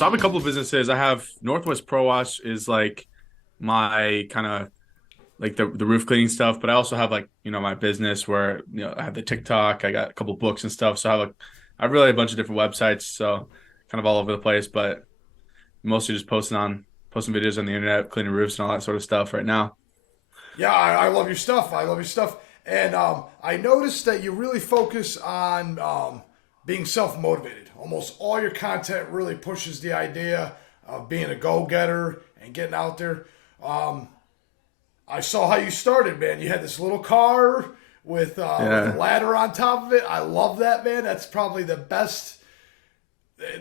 So I have a couple of businesses. I have Northwest Pro Wash is like my kind of like the roof cleaning stuff, but I also have like, my business where, I have the TikTok, I got a couple of books and stuff. So I have really a bunch of different websites, so kind of all over the place, but mostly just posting videos on the internet, cleaning roofs and all that sort of stuff right now. Yeah, I love your stuff. I love your stuff. And I noticed that you really focus on being self motivated. Almost all your content really pushes the idea of being a go getter and getting out there. Um, I saw how you started, man. You had this little car with a Yeah. ladder on top of it. I love that, man. That's probably the best.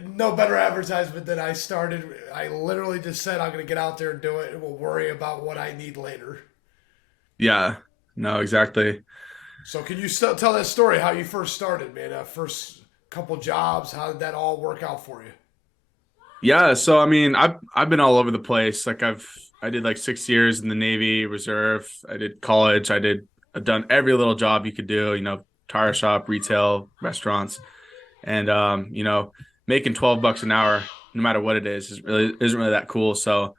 No better advertisement than I started. I literally just said I'm going to get out there and do it, and we'll worry about what I need later. Yeah. No, exactly. So can you still tell that story how you first started, man? First couple jobs, how did that all work out for you? Yeah, so I mean, I've been all over the place. I did like 6 years in the Navy Reserve. I did college. I've done every little job you could do, tire shop, retail, restaurants, and making $12 an hour, no matter what it is really isn't really that cool. So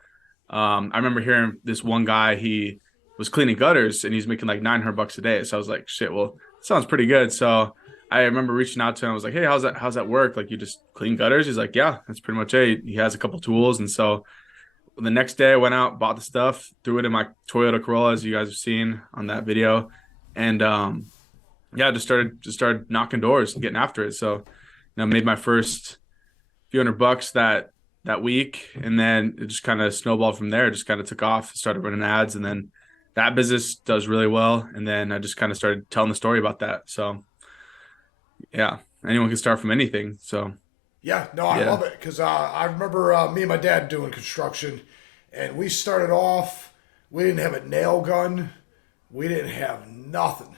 I remember hearing this one guy, he was cleaning gutters and he's making like $900 a day. So I was like, shit, well, sounds pretty good. So I remember reaching out to him. I was like, hey, how's that work? Like, you just clean gutters? He's like, yeah, that's pretty much it. He has a couple tools. And so the next day I went out, bought the stuff, threw it in my Toyota Corolla, as you guys have seen on that video. And yeah, just started knocking doors and getting after it. So, made my first few $100 that week, and then it just kind of snowballed from there. It just kind of took off, started running ads, and then that business does really well. And then I just kind of started telling the story about that. So yeah, anyone can start from anything. So Yeah, no, I yeah, love it because I remember me and my dad doing construction, and we started off. We didn't have a nail gun. We didn't have nothing.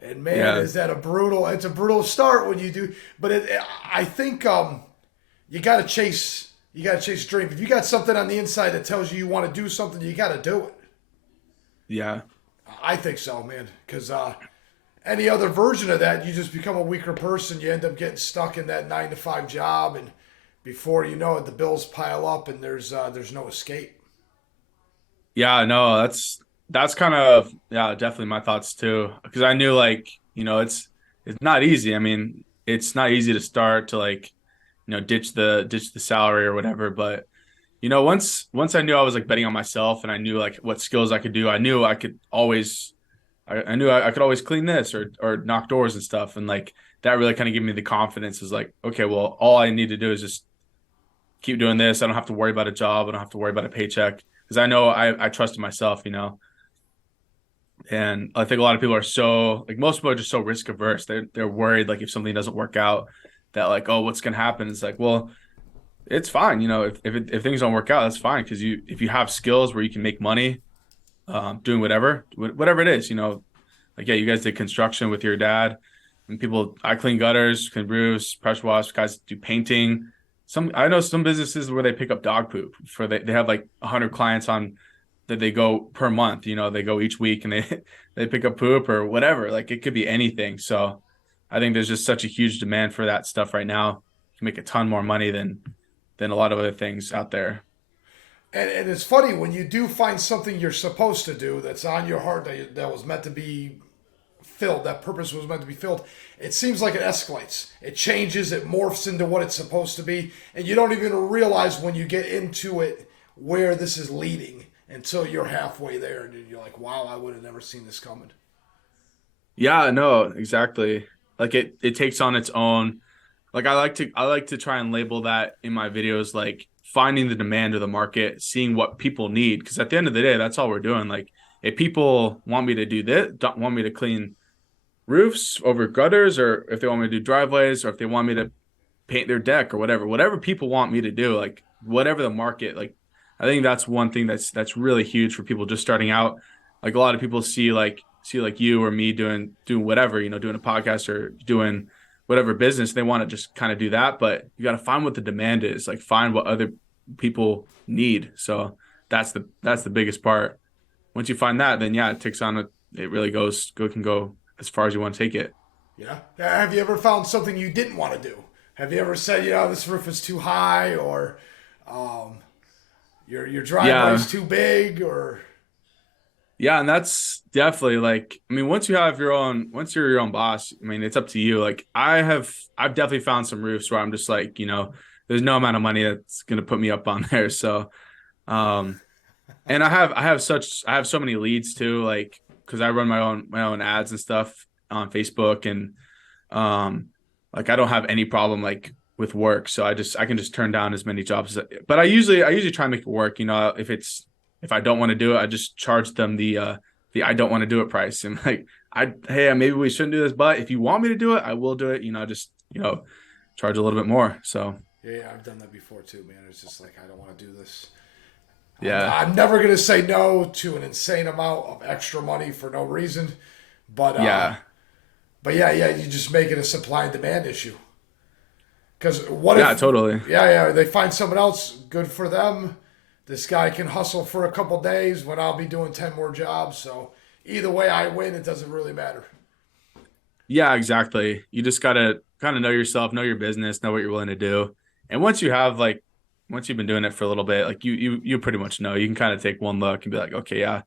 And man, yeah, is that a brutal? It's a brutal start when you do. But I think you got to chase. You got to chase a dream. If you got something on the inside that tells you want to do something, you got to do it. yeah, I think so, man. Because any other version of that, you just become a weaker person. You end up getting stuck in that 9 to 5 job, and before you know it, the bills pile up, and there's no escape. yeah. No, that's kind of, yeah, definitely my thoughts too. Because I knew, like, it's not easy. I mean, it's not easy to start to, like, ditch the salary or whatever. But once I knew I was like betting on myself and I knew like what skills I could do, I knew I could always I knew I could always clean this or knock doors and stuff. And like that really kind of gave me the confidence, is like, okay, well, all I need to do is just keep doing this. I don't have to worry about a job. I don't have to worry about a paycheck, because I know I trusted myself. And I think a lot of people are so, like, most people are just so risk averse. They're worried, like, if something doesn't work out, that like, oh, what's gonna happen? It's like, well, it's fine. If things don't work out, that's fine, because if you have skills where you can make money, doing whatever it is. Like, yeah, you guys did construction with your dad, and I clean gutters, clean roofs, pressure wash. Guys do painting. I know some businesses where they pick up dog poop they have like 100 clients on that they go per month. They go each week and they they pick up poop or whatever. Like, it could be anything. So I think there's just such a huge demand for that stuff right now. You can make a ton more money than a lot of other things out there. And it's funny when you do find something you're supposed to do that's on your heart that was meant to be filled, that purpose was meant to be filled. It seems like it escalates. It changes, it morphs into what it's supposed to be, and you don't even realize when you get into it where this is leading until you're halfway there and you're like, wow, I would have never seen this coming. Yeah, no, exactly. Like, it takes on its own. Like, I like to try and label that in my videos, like finding the demand of the market, seeing what people need. Because at the end of the day, that's all we're doing. Like, if people want me to do this, don't want me to clean roofs over gutters, or if they want me to do driveways, or if they want me to paint their deck or whatever people want me to do, like whatever the market, like, I think that's one thing that's really huge for people just starting out. Like, a lot of people see like you or me doing whatever, doing a podcast or doing whatever business. They want to just kind of do that, but you got to find what the demand is, like find what other people need. So that's the biggest part. Once you find that, then yeah, it takes on it really can go as far as you want to take it. Yeah. Have you ever found something you didn't want to do? Have you ever said, this roof is too high, or Your Yeah. driveway's too big, or Yeah, and that's definitely like, I mean, once you're your own boss, I mean, it's up to you. Like I've definitely found some roofs where I'm just like, there's no amount of money that's gonna put me up on there. So, um, and I have so many leads too, like because I run my own ads and stuff on Facebook, and um, like I don't have any problem like with work, so I can just turn down as many jobs. But I usually try and make it work. If I don't want to do it, I just charge them the I don't want to do it price, and like hey, maybe we shouldn't do this, but if you want me to do it, I will do it. Just charge a little bit more. So yeah, I've done that before too, man. It's just like I don't want to do this. yeah, I'm never gonna say no to an insane amount of extra money for no reason, but yeah, yeah, you just make it a supply and demand issue. Because what yeah, if, totally. they find someone else, good for them. This guy can hustle for a couple days when I'll be doing 10 more jobs. So either way I win, it doesn't really matter. Yeah, exactly. You just gotta kind of know yourself, know your business, know what you're willing to do. And once you've been doing it for a little bit, like you pretty much know. You can kind of take one look and be like, okay, yeah,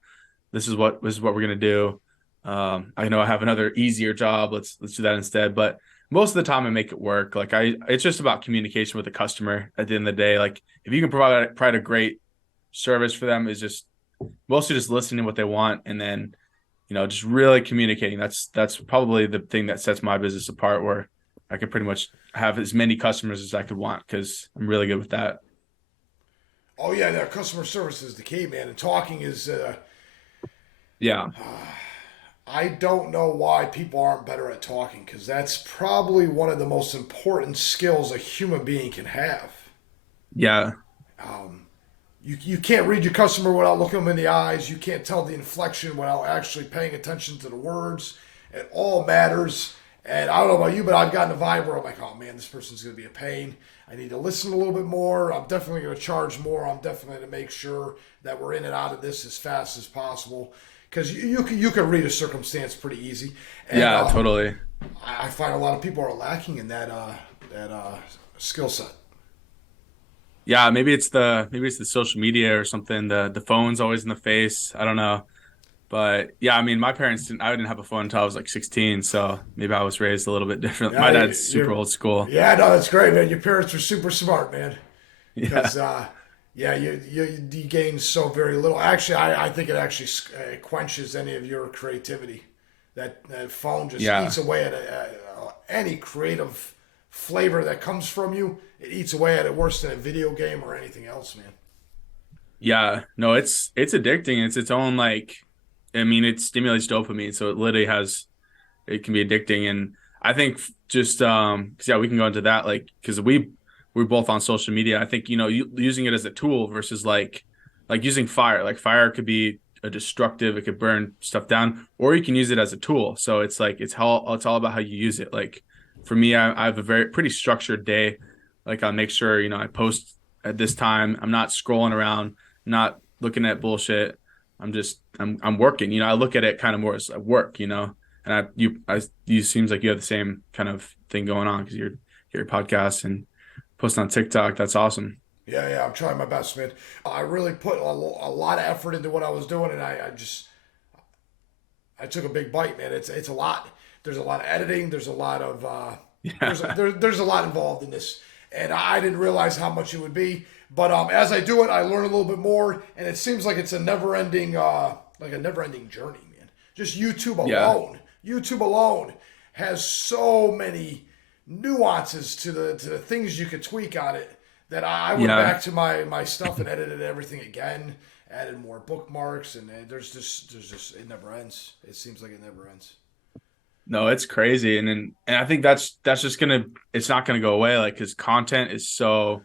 this is what we're gonna do. I know I have another easier job. Let's do that instead. But most of the time I make it work. It's just about communication with the customer at the end of the day. Like if you can provide a great service for them, is just mostly just listening to what they want, and then just really communicating. That's probably the thing that sets my business apart, where I can pretty much have as many customers as I could want because I'm really good with that. Oh, yeah, that customer service is the key, man. And talking is, Yeah. I don't know why people aren't better at talking because that's probably one of the most important skills a human being can have. Yeah. You can't read your customer without looking them in the eyes. You can't tell the inflection without actually paying attention to the words. It all matters. And I don't know about you, but I've gotten a vibe where I'm like, oh man, this person's going to be a pain. I need to listen a little bit more. I'm definitely going to charge more. I'm definitely going to make sure that we're in and out of this as fast as possible. Because you can read a circumstance pretty easy. And Yeah, totally. I find a lot of people are lacking in that skill set. Yeah, maybe it's the social media or something. The phone's always in the face. I don't know. But yeah, I mean, I didn't have a phone until I was like 16, so maybe I was raised a little bit different. Yeah, My dad's super old school. yeah, no, that's great, man. Your parents are super smart, man. Yeah. Because yeah, you gain so very little. Actually, I think it actually quenches any of your creativity. That phone just Yeah. eats away at any creative flavor that comes from you. It eats away at it worse than a video game or anything else, man. Yeah. No, it's addicting. It's its own like I mean, it stimulates dopamine, so it can be addicting. And I think just 'cause yeah, we can go into that like because we're both on social media. I think using it as a tool versus like using fire. Like fire could be a destructive, it could burn stuff down, or you can use it as a tool. So it's all about how you use it. Like for me, I have a very pretty structured day. Like I'll make sure I post at this time. I'm not scrolling around, not looking at bullshit. I'm working. I look at it kind of more as like work. And you seems like you have the same kind of thing going on because you're podcast and posting on TikTok. That's awesome. Yeah, yeah, I'm trying my best, man. I really put a lot of effort into what I was doing, and I took a big bite, man. It's a lot. There's a lot of editing. There's a lot of Yeah, there's a lot involved in this, and I didn't realize how much it would be. But as I do it, I learn a little bit more, and it seems like it's a never ending journey, man. Just yeah, YouTube alone has so many nuances to the things you could tweak on it that I went yeah. back to my stuff and edited everything again, added more bookmarks, and there's just it never ends. It seems like it never ends. No, it's crazy, and I think that's just it's not gonna go away. Like, because content is so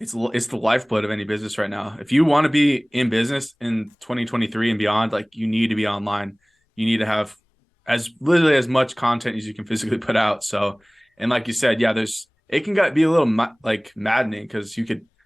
it's the lifeblood of any business right now. If you want to be in business in 2023 and beyond, like you need to be online. You need to have as literally as much content as you can physically put out. So, and like you said, yeah, it can be a little like maddening because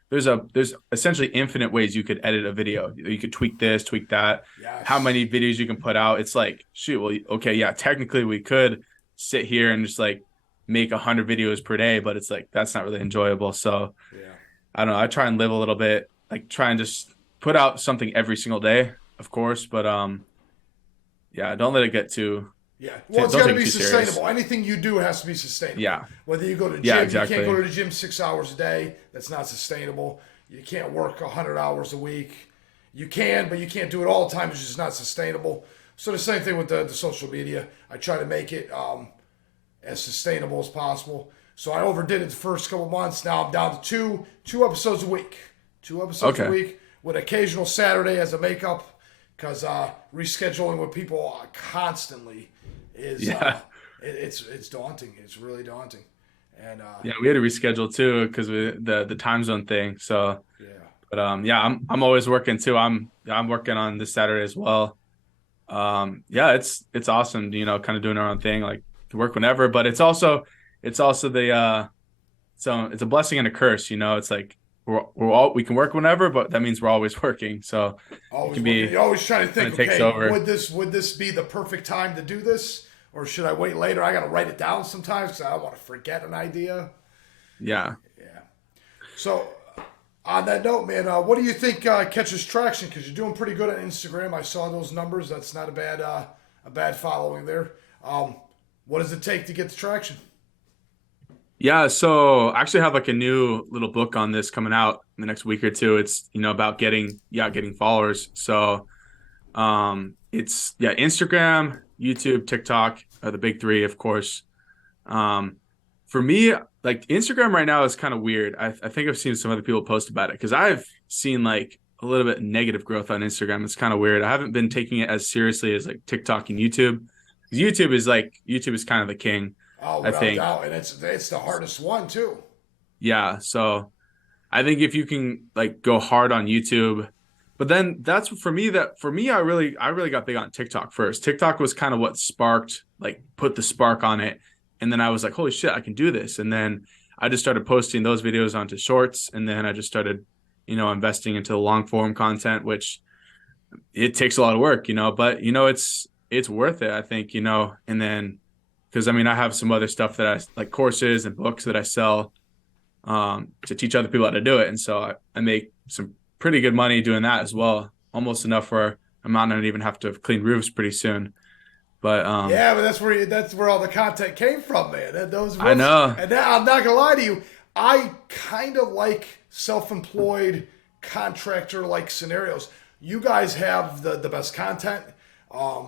there's essentially infinite ways you could edit a video. You could tweak this, tweak that. How Yes. many videos you can put out? It's like, shoot, well, okay, yeah, technically we could sit here and just like make 100 videos per day, but it's like that's not really enjoyable. So Yeah. I don't know. I try and live a little bit, like try and just put out something every single day, of course, but yeah, don't let it get Yeah. Well, it's don't got to take it be too serious. sustainable. Anything you do has to be sustainable. Yeah. Whether you go to Yeah, gym, you can't go exactly. to the gym 6 hours a day. That's not sustainable. You can't work 100 hours a week. You can, but you can't do it all the time. It's just not sustainable. So the same thing with the social media. I try to make it as sustainable as possible. So I overdid it the first couple months. Now I'm down to two episodes a week. 2 episodes a Okay. week with occasional Saturday as a makeup because rescheduling with people constantly is Yeah. it's daunting. It's really daunting. And Yeah, we had to reschedule too because the time zone thing. So, yeah. but yeah, I'm always working too. I'm working on this Saturday as well. Yeah, it's awesome, kind of doing our own thing, like to work whenever, but it's also the so it's a blessing and a curse, It's like we can work whenever, but that means we're always working. So it Always can working. be You're always trying to kind think, of takes okay, over. would this be the perfect time to do this, or should I wait later? I got to write it down sometimes because I don't want to forget an idea. Yeah. Yeah. So on that note, man, what do you think catches traction? Because you're doing pretty good on Instagram. I saw those numbers. That's not a bad following there. What does it take to get the traction? Yeah, so I actually have like a new little book on this coming out in the next week or two. It's, about getting followers. So, it's yeah, Instagram, YouTube, TikTok are the big three, of course. Um, for me, like Instagram right now is kind of weird. I think I've seen some other people post about it because I've seen like a little bit negative growth on Instagram. It's kind of weird. I haven't been taking it as seriously as like TikTok and YouTube. 'Cause YouTube is kind of the king, Oh, I without a think. doubt, and it's the hardest one too. Yeah, so I think if you can like go hard on YouTube, but then that's for me I really got big on TikTok first. TikTok was kind of what sparked like put the spark on it. And then I was like, holy shit, I can do this. And then I just started posting those videos onto shorts and then I just started, investing into the long form content, which it takes a lot of work, but it's worth it, I think, and then because I mean I have some other stuff that I like courses and books that I sell to teach other people how to do it. And so I make some pretty good money doing that as well, almost enough where I might not even have to clean roofs pretty soon. But Yeah, but that's where all the content came from, man. And those I roofs, know, and now I'm not gonna lie to you, I kind of like self-employed contractor-like scenarios. You guys have the best content.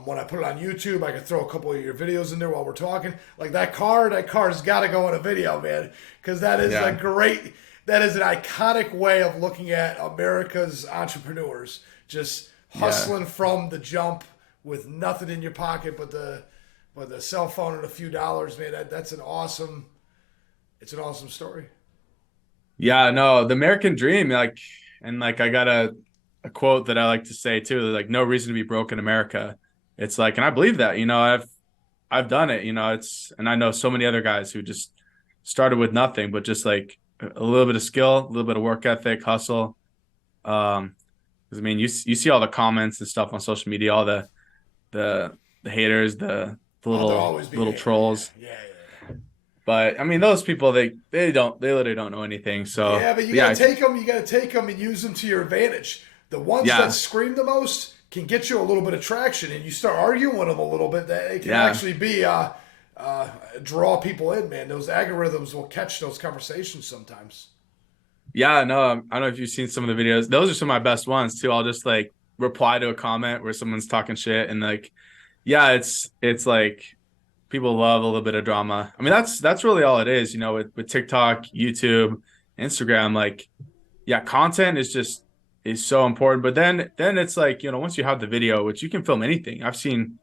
When I put it on YouTube, I can throw a couple of your videos in there while we're talking. Like that car's got to go in a video, man, because yeah, that is an iconic way of looking at America's entrepreneurs, just yeah. hustling from the jump with nothing in your pocket but the cell phone and a few dollars, man. That's it's an awesome story. Yeah, no, the American dream, like, and like I got a quote that I like to say too, like no reason to be broke in America. It's like, and I believe that, I've done it, and I know so many other guys who just started with nothing, but just like a little bit of skill, a little bit of work ethic, hustle. Because I mean, you see all the comments and stuff on social media, all the haters, the Oh, there'll little always be a little hater. Yeah, trolls. yeah, yeah. But I mean, those people they literally don't know anything. So Yeah, but you yeah, gotta take them. You gotta take them and use them to your advantage. The ones that yeah, scream the most can get you a little bit of traction, and you start arguing with them a little bit. That it can yeah. actually be draw people in, man. Those algorithms will catch those conversations sometimes. Yeah, no, I don't know if you've seen some of the videos. Those are some of my best ones too. I'll just like reply to a comment where someone's talking shit and like, yeah, it's like people love a little bit of drama. I mean, that's really all it is, with TikTok, YouTube, Instagram, like, yeah, content is so important. But then it's like, once you have the video, which you can film anything. I've seen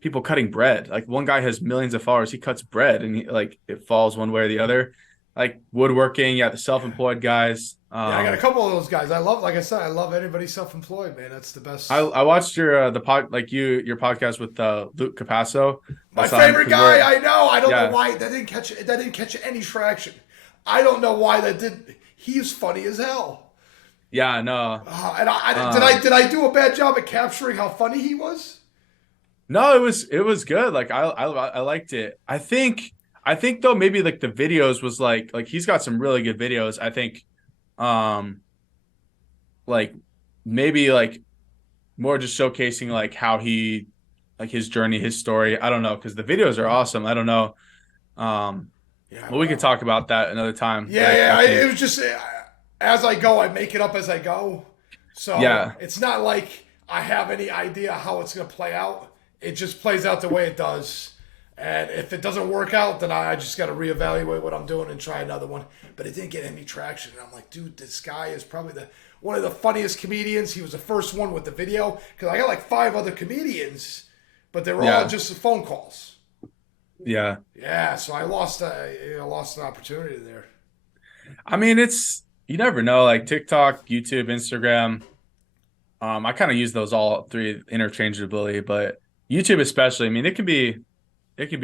people cutting bread. Like one guy has millions of followers. He cuts bread and like it falls one way or the other. Like woodworking, yeah, the Yeah, self-employed guys. yeah. I got a couple of those guys. I love, like I said, I love anybody self-employed, man. That's the I best. I watched the pod like your podcast with Luke Capasso. I My saw him favorite because guy. we're I know. I don't know yeah why that didn't catch. That didn't catch any traction. I don't know why that did. He's funny as hell. yeah no And did I um did I do a bad job at capturing how funny he was? no, it was good. Like I liked it. I think though maybe like the videos was like he's got some really good videos. I think Um, like maybe like more just showcasing like how he like his journey, his story. I don't know because the videos are awesome. I don't know. Um, Yeah, I well, don't we could know. talk about that another time. Yeah, Like I yeah. It think, was just as I go, I make it up as I go. So yeah, it's not like I have any idea how it's going to play out. It just plays out the way it does. And if it doesn't work out, then I just got to reevaluate what I'm doing and try another one. But it didn't get any traction. And I'm like, dude, this guy is probably the one of the funniest comedians. He was the first one with the video because I got like 5 other comedians, but they were all yeah, just phone calls. yeah. Yeah, so I lost an opportunity there. I mean, it's you never know. Like TikTok, YouTube, Instagram. I kind of use those all three interchangeably, but YouTube especially. I mean, it can be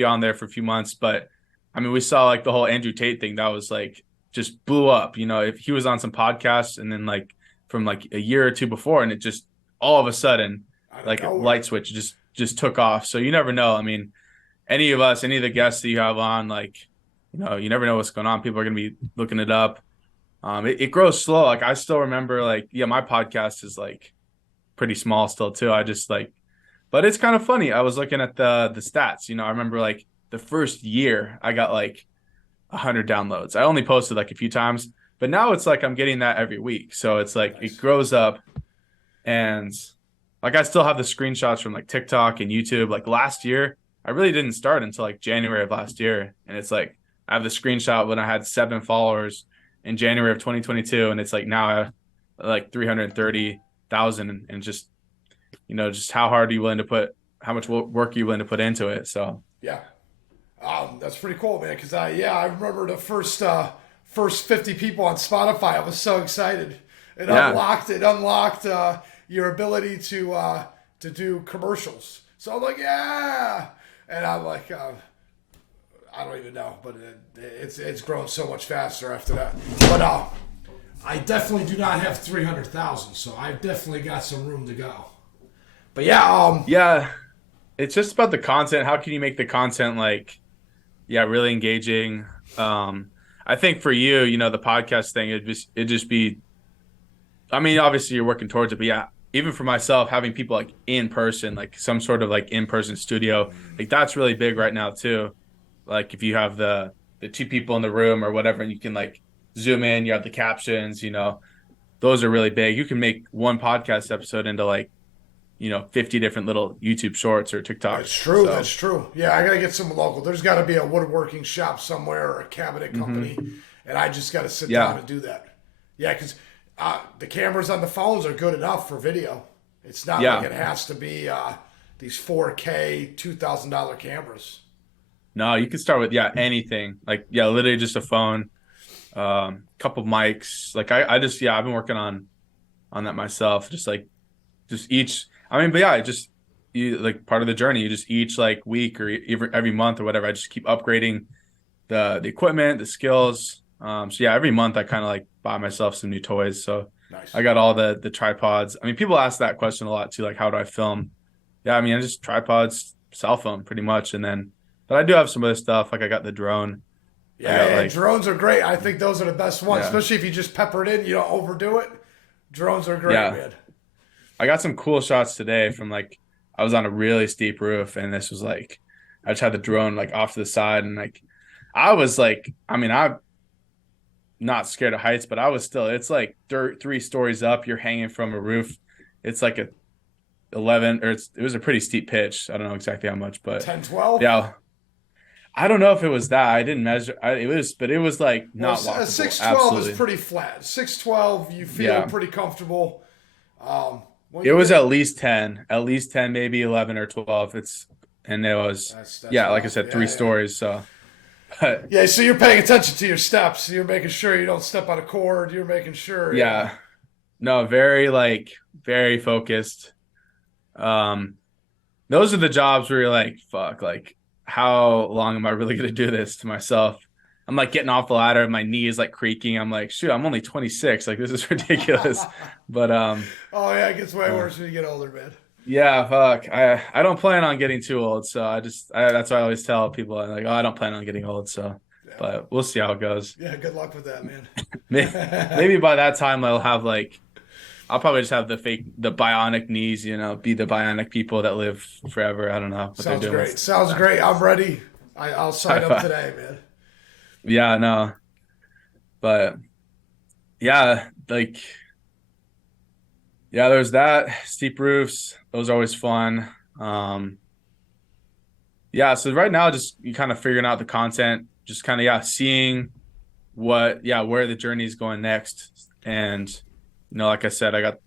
on there for a few months, but I mean, we saw like the whole Andrew Tate thing that was like just blew up. If he was on some podcasts and then like from like a year or two before, and it just all of a sudden Out of like a nowhere. light switch just took off. So you never know. I mean, any of us, any of the guests that you have on, like you never know what's going on. People are gonna be looking it up. It grows slow. Like I still remember, like yeah, my podcast is like pretty small still too. I just like but it's kind of funny. I was looking at the stats. I remember like the first year I got like 100 downloads. I only posted like a few times, but now it's like I'm getting that every week. So it's like it Nice. grows up and like I still have the screenshots from like TikTok and YouTube. Like last year, I really didn't start until like January of last year. And it's like I have the screenshot when I had 7 followers in January of 2022. And it's like now I have like 330,000 and just how hard are you willing to put, how much work are you willing to put into it? So Yeah. That's pretty cool, man. Because I remember the first 50 people on Spotify. I was so excited. yeah, It unlocked your ability to do commercials. So I'm like, yeah, and I'm like, I don't even know, but it's grown so much faster after that. But I definitely do not have 300,000, so I've definitely got some room to go. But yeah, yeah, it's just about the content. How can you make the content like, yeah, really engaging? I think for you, the podcast thing, it'd just be, I mean, obviously you're working towards it, but yeah, even for myself, having people like in person, like some sort of like in person studio, like that's really big right now too. Like if you have the two people in the room or whatever, and you can like zoom in, you have the captions, those are really big. You can make one podcast episode into like 50 different little YouTube shorts or that's TikToks. true. That's So true. Yeah, I gotta get some local. There's got to be a woodworking shop somewhere or a cabinet company, hmm and I just got to sit down yeah, and do that. Yeah, because the cameras on the phones are good enough for video. It's not like yeah. it has to be these 4K $2,000 cameras. No, you can start with anything. Like yeah, literally just a phone, couple mics. Like I just I've been working on that myself. Just each. I mean, but yeah, just you like part of the journey. You just each like week or every month or whatever. I just keep upgrading the equipment, the skills. So yeah, every month I kind of like buy myself some new toys. So I Nice. got all the tripods. I mean, people ask that question a lot too, like how do I film? Yeah, I mean, I just tripods, cell phone pretty much, and then but I do have some other stuff. Like I got the drone. I Yeah, got yeah, like drones are great. I think those are the best ones, yeah, especially if you just pepper it in. You don't overdo it. Drones are great, yeah. man. I got some cool shots today from like I was on a really steep roof, and this was like I just had the drone like off to the side, and like I was like, I mean, I'm not scared of heights, but I was still. It's like 3 stories up. You're hanging from a roof. It's like a 11 or it was a pretty steep pitch. I don't know exactly how much, but 10, 12. yeah, I don't know if it was that. I didn't measure. But it was like Well, not a walkable. 612 is Absolutely, pretty flat. 612, you feel yeah. pretty comfortable. When It you was get at least 10, maybe 11 or 12. And it was, that's yeah, like I rough. said, three Yeah, yeah. stories. So, but Yeah, so you're paying attention to your steps. You're making sure you don't step on a cord. You're making sure, yeah. yeah, no, very focused. Um, those are the jobs where you're like, fuck, like, how long am I really going to do this to myself? I'm like getting off the ladder, my knee is like creaking. I'm like, shoot, I'm only 26. Like, this is ridiculous. But, Oh yeah, it gets way uh, worse when you get older, man. yeah, fuck. I don't plan on getting too old. So that's why I always tell people, I'm like, oh, I don't plan on getting old. So, but we'll see how it goes. Yeah, good luck with that, man. Maybe by that time I'll have like I'll probably just have the bionic knees, be the bionic people that live forever. I don't know what they're Sounds doing. great. Sounds great. I'm ready. I'll High sign up five. today, man. Yeah, no, but yeah, like yeah, there's that steep roofs. Those are always fun. Um, yeah, so right now just you kind of figuring out the content, just kind of seeing where the journey is going next. And like I said, I got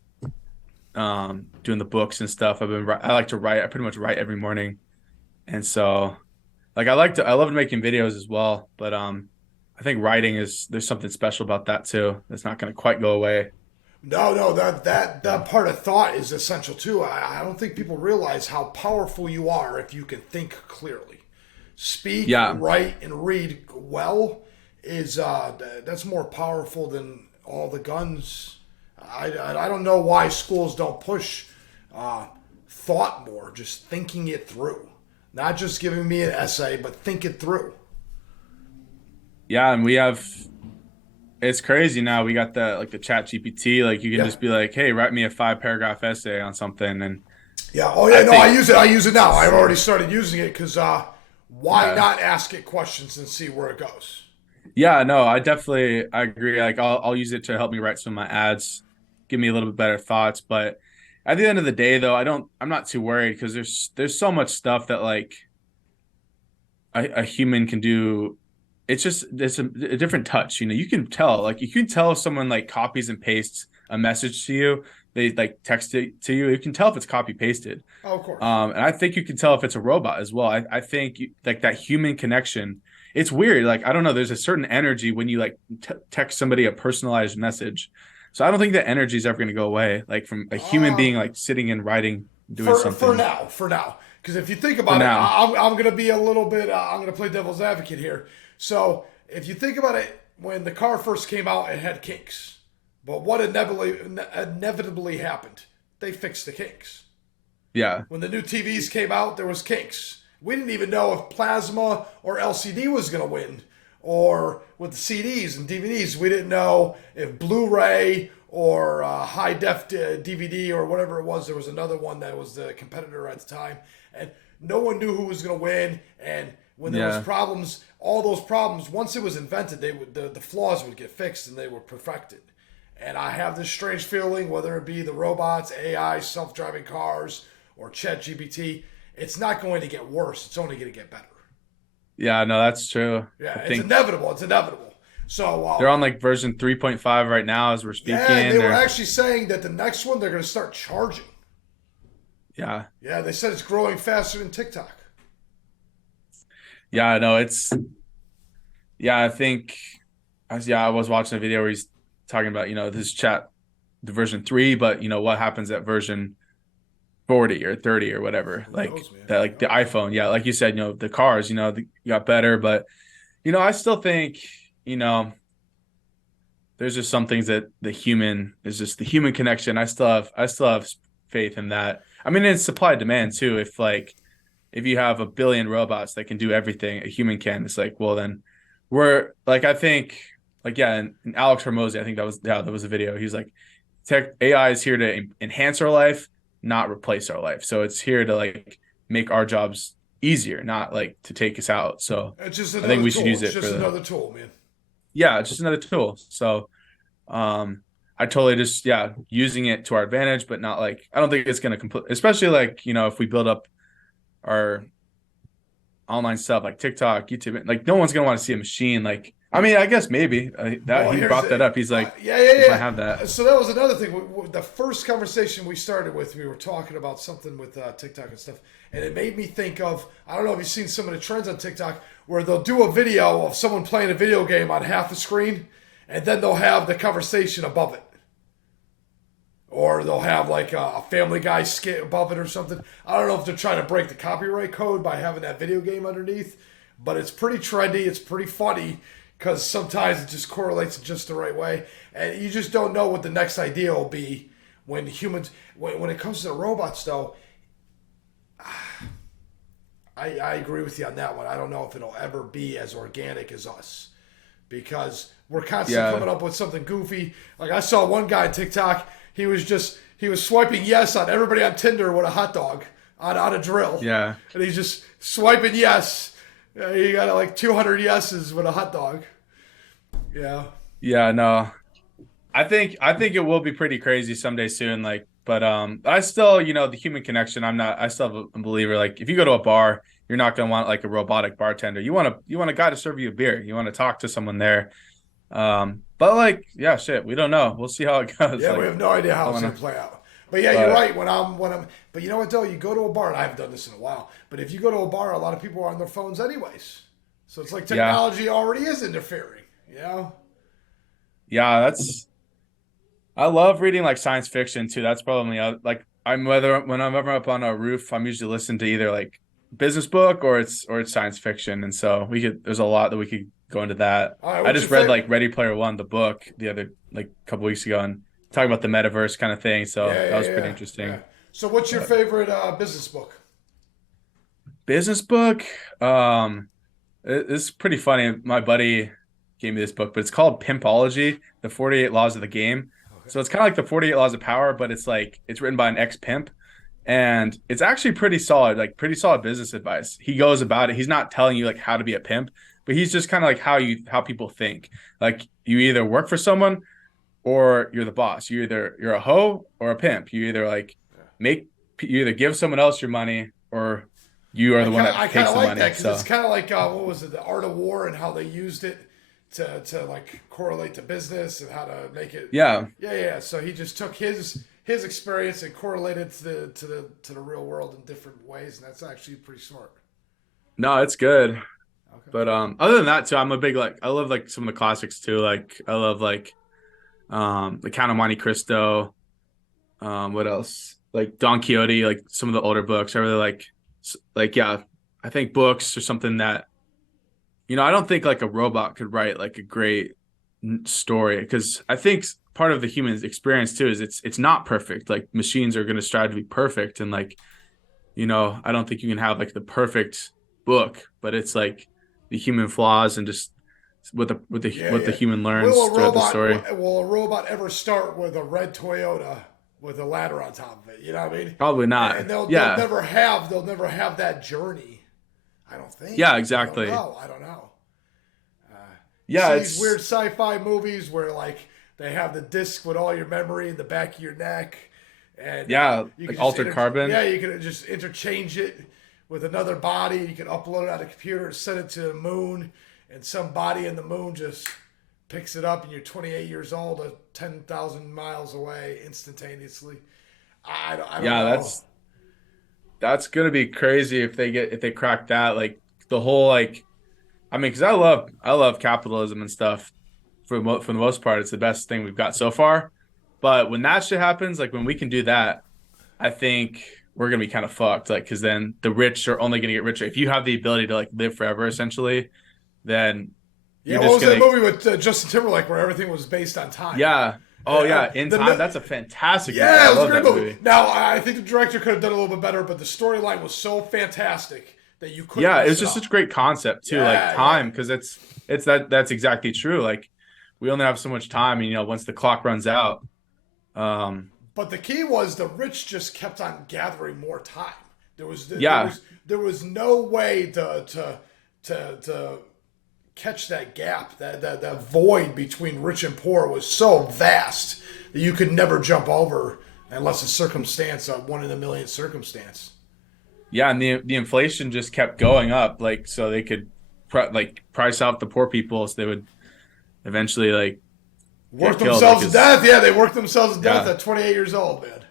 doing the books and stuff. I like to write. I pretty much write every morning. And so like I love making videos as well, but I think writing there's something special about that too. That's not going to quite go away. No, no, that So, part of thought is essential too. I don't think people realize how powerful you are if you can think clearly. Speak, yeah. write, and read well is that's more powerful than all the guns. I don't know why schools don't push thought more, just thinking it through, not just giving me an essay, but think it through. Yeah, and it's crazy now. We got the chat GPT, like you can Yeah, just be like, "Hey, write me a 5 paragraph essay on something." And yeah. Oh yeah, I no, I think use it. I use it now. I've it's already started using it because why yeah. not ask it questions and see where it goes? Yeah, no, I agree. Like I'll use it to help me write some of my ads, give me a little bit better thoughts. But at the end of the day, though, I'm not too worried because there's so much stuff that like a human can do. It's just it's a different touch. You can tell. Like you can tell if someone like copies and pastes a message to you. They like text it to you. You can tell if it's copy pasted. Oh, of course. And I think you can tell if it's a robot as well. I think like that human connection. It's weird. Like I don't know. There's a certain energy when you like text somebody a personalized message. So I don't think that energy is ever going to go away. Like from a human Uh, being like sitting and writing, doing for something now, for now, because if you think for about it, now. I'm gonna be a little bit. I'm gonna play devil's advocate here. So if you think about it, when the car first came out, it had kinks. But what inevitably happened? They fixed the kinks. Yeah, When the new TVs came out, there was kinks. We didn't even know if plasma or LCD was going to win. Or with the CDs and DVDs, we didn't know if Blu-ray or high def DVD or whatever it was. There was another one that was the competitor at the time, and no one knew who was going to win. And when there was yeah. problems, all those problems, once it was invented, the flaws would get fixed and they were perfected. And I have this strange feeling, whether it be the robots, AI, self-driving cars, or ChatGPT, it's not going to get worse. It's only going to get better. Yeah, no, that's true. Yeah, I it's think inevitable. It's inevitable. So, they're on like version 3.5 right now as we're yeah, and speaking. they were They're actually saying that the next one they're going to start charging. yeah. Yeah, they said it's growing faster than TikTok. Yeah, no, it's I think I was watching a video where he's talking about, this chat the version 3, but what happens at version 40 or 30 or whatever. Who Like knows, man? that Who like the knows? iPhone, yeah, like you said, the cars, got better, but I still think, you know, there's just some things that the human is just the human connection. I still have faith in that. I mean, it's supply and demand too. If you have a billion robots that can do everything a human can, it's like, well, then we're like, I think, like, yeah, and Alex Hormozy, I think that was a video. He's like, tech AI is here to enhance our life, not replace our life. So it's here to like make our jobs easier, not like to take us out. So It's just I think another we should tool. use It's it for just the, another tool, man. yeah, it's just another tool. So I totally just, using it to our advantage, but not like, I don't think it's going to complete, especially like, if we build up our online stuff like TikTok, YouTube. Like no one's gonna want to see a machine. Like I mean, I guess maybe that Well, he here's brought that up. He's like, yeah, yeah, we might yeah. have that. So that was another thing. The first conversation we started with, we were talking about something with TikTok and stuff, and it made me think of, I don't know if you've seen some of the trends on TikTok where they'll do a video of someone playing a video game on half the screen, and then they'll have the conversation above it. Or they'll have like a Family Guy skit above it or something. I don't know if they're trying to break the copyright code by having that video game underneath, but it's pretty trendy. It's pretty funny because sometimes it just correlates in just the right way, and you just don't know what the next idea will be when humans. When it comes to the robots, though, I agree with you on that one. I don't know if it'll ever be as organic as us because we're constantly Yeah, coming up with something goofy. Like I saw one guy on TikTok, he was swiping yes on everybody on Tinder with a hot dog on a drill, yeah, and he's just swiping yes. He got like 200 yeses with a hot dog. Yeah. yeah. No, I think it will be pretty crazy someday soon. Like, but I still, the human connection. I'm not. I still have a believer. Like, if you go to a bar, you're not gonna want like a robotic bartender. You want a guy to serve you a beer. You want to talk to someone there. But like, yeah, shit, we don't know. We'll see how it goes. Yeah, we Like, have no idea I how it's want gonna to, play out. But yeah, you're but right. But you know what though? You go to a bar, and I haven't done this in a while. But if you go to a bar, a lot of people are on their phones anyways. So it's like yeah, technology already is interfering. You know? yeah. I love reading like science fiction too. That's probably like I'm whether when I'm ever up on a roof, I'm usually listening to either like business book or it's science fiction. And so there's a lot that we could go into that. All right, I what's just your read favorite? like Ready Player One, the book, the other like a couple weeks ago, and talking about the metaverse kind of thing. So Yeah, that yeah, was pretty yeah, yeah. interesting. So what's your But favorite business book? business book, it's pretty funny. My buddy gave me this book, but it's called Pimpology: The 48 Laws of the Game. Okay. So it's kind of like the 48 Laws of Power, but it's like it's written by an ex-pimp, and it's actually pretty solid, like pretty solid business advice. He goes about it. He's not telling you like how to be a pimp, but he's just kind of like how people think. Like you either work for someone or you're the boss. You're a hoe or a pimp. You either give someone else your money or you are the one that I kind takes of the like that money. because it's So kind of like what was it, the Art of War, and how they used it to like correlate to business and how to make it. yeah, Yeah, yeah. So he just took his experience and correlated to the real world in different ways, and that's actually pretty smart. no, it's good. Okay. But other than that too, I'm a big like I love like some of the classics too. Like I love like the Count of Monte Cristo. What else? Like Don Quixote, like some of the older books. I really like yeah. I think books are something that I don't think like a robot could write like a great story because I think part of the human experience too is it's not perfect. Like machines are going to strive to be perfect, and like I don't think you can have like the perfect book, but it's like the human flaws and just Yeah, what the yeah. human learns throughout the story. Will a robot ever start with a red Toyota with a ladder on top of it? You know what I mean? Probably not. And Yeah, they'll never have that journey. I don't yeah, think. I don't exactly. know. I don't know. You Yeah, see these weird it's sci-fi movies where like they have the disc with all your memory in the back of your neck, and yeah, you can like just altered carbon. yeah, you can just interchange it with another body. You can upload it on a computer and send it to the moon, and some body in the moon just picks it up, and you're 28 years old, 10,000 miles away instantaneously. I don't Yeah, know. that's gonna be crazy if they crack that. Like the whole like I mean, because I love capitalism and stuff. For the most part, it's the best thing we've got so far. But when that shit happens, like when we can do that, I think we're gonna be kind of fucked. Like, because then the rich are only gonna get richer. If you have the ability to like live forever, essentially, then Yeah, you're what just was that gonna, movie with Justin Timberlake where everything was based on time? yeah. Oh yeah, In Time. The That's a fantastic movie. Yeah, I it was a love great that movie. movie. Now, I think the director could have done a little bit better, but the storyline was so fantastic that you couldn't Yeah, it mess was it just such a up. great concept too, like Yeah, yeah. time, because it's that's exactly true. Like we only have so much time, and once the clock runs out, um, But the key was the rich just kept on gathering more time. yeah, There was no way to catch that gap. That void between rich and poor was so vast that you could never jump over unless a circumstance, a one in a million circumstance. yeah, and the inflation just kept going up, like so they could like price out the poor people, so they would eventually like Worked get killed. Like themselves to it's death. Yeah, they worked themselves to death yeah, at 28 years old, man.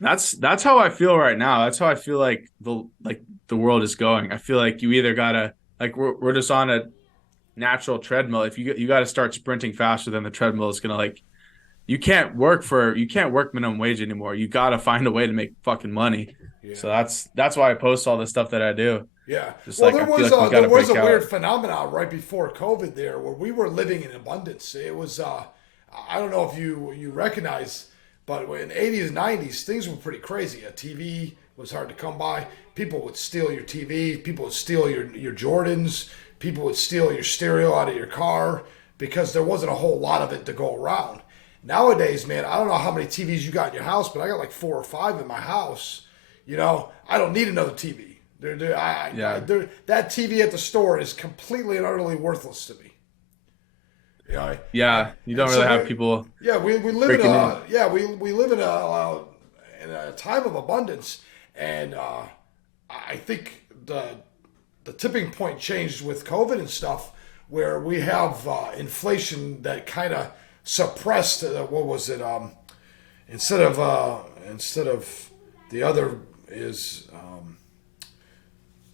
that's how I feel right now. That's how I feel like the world is going. I feel like you either gotta like we're just on a natural treadmill. If you got to start sprinting faster than the treadmill is gonna like you can't work minimum wage anymore. You got to find a way to make fucking money. Yeah. So that's why I post all the stuff that I do. Yeah. Just Well, like I feel like we got there to was a break weird out. phenomenon right before COVID there where we were living in abundance. It was I don't know if you recognize, but in 80s and 90s things were pretty crazy. A TV was hard to come by. people would steal your TV, people would steal your Jordans, people would steal your stereo out of your car because there wasn't a whole lot of it to go around. Nowadays, man, I don't know how many TVs you got in your house, but I got like 4 or 5 in my house. I don't need another TV. Yeah. That TV at the store is completely and utterly worthless to me. Yeah. You And don't so really have people we live in breaking a in. we live in a time of abundance, and I think the tipping point changed with COVID and stuff, where we have inflation that kind of suppressed. What was it? Instead of the other is.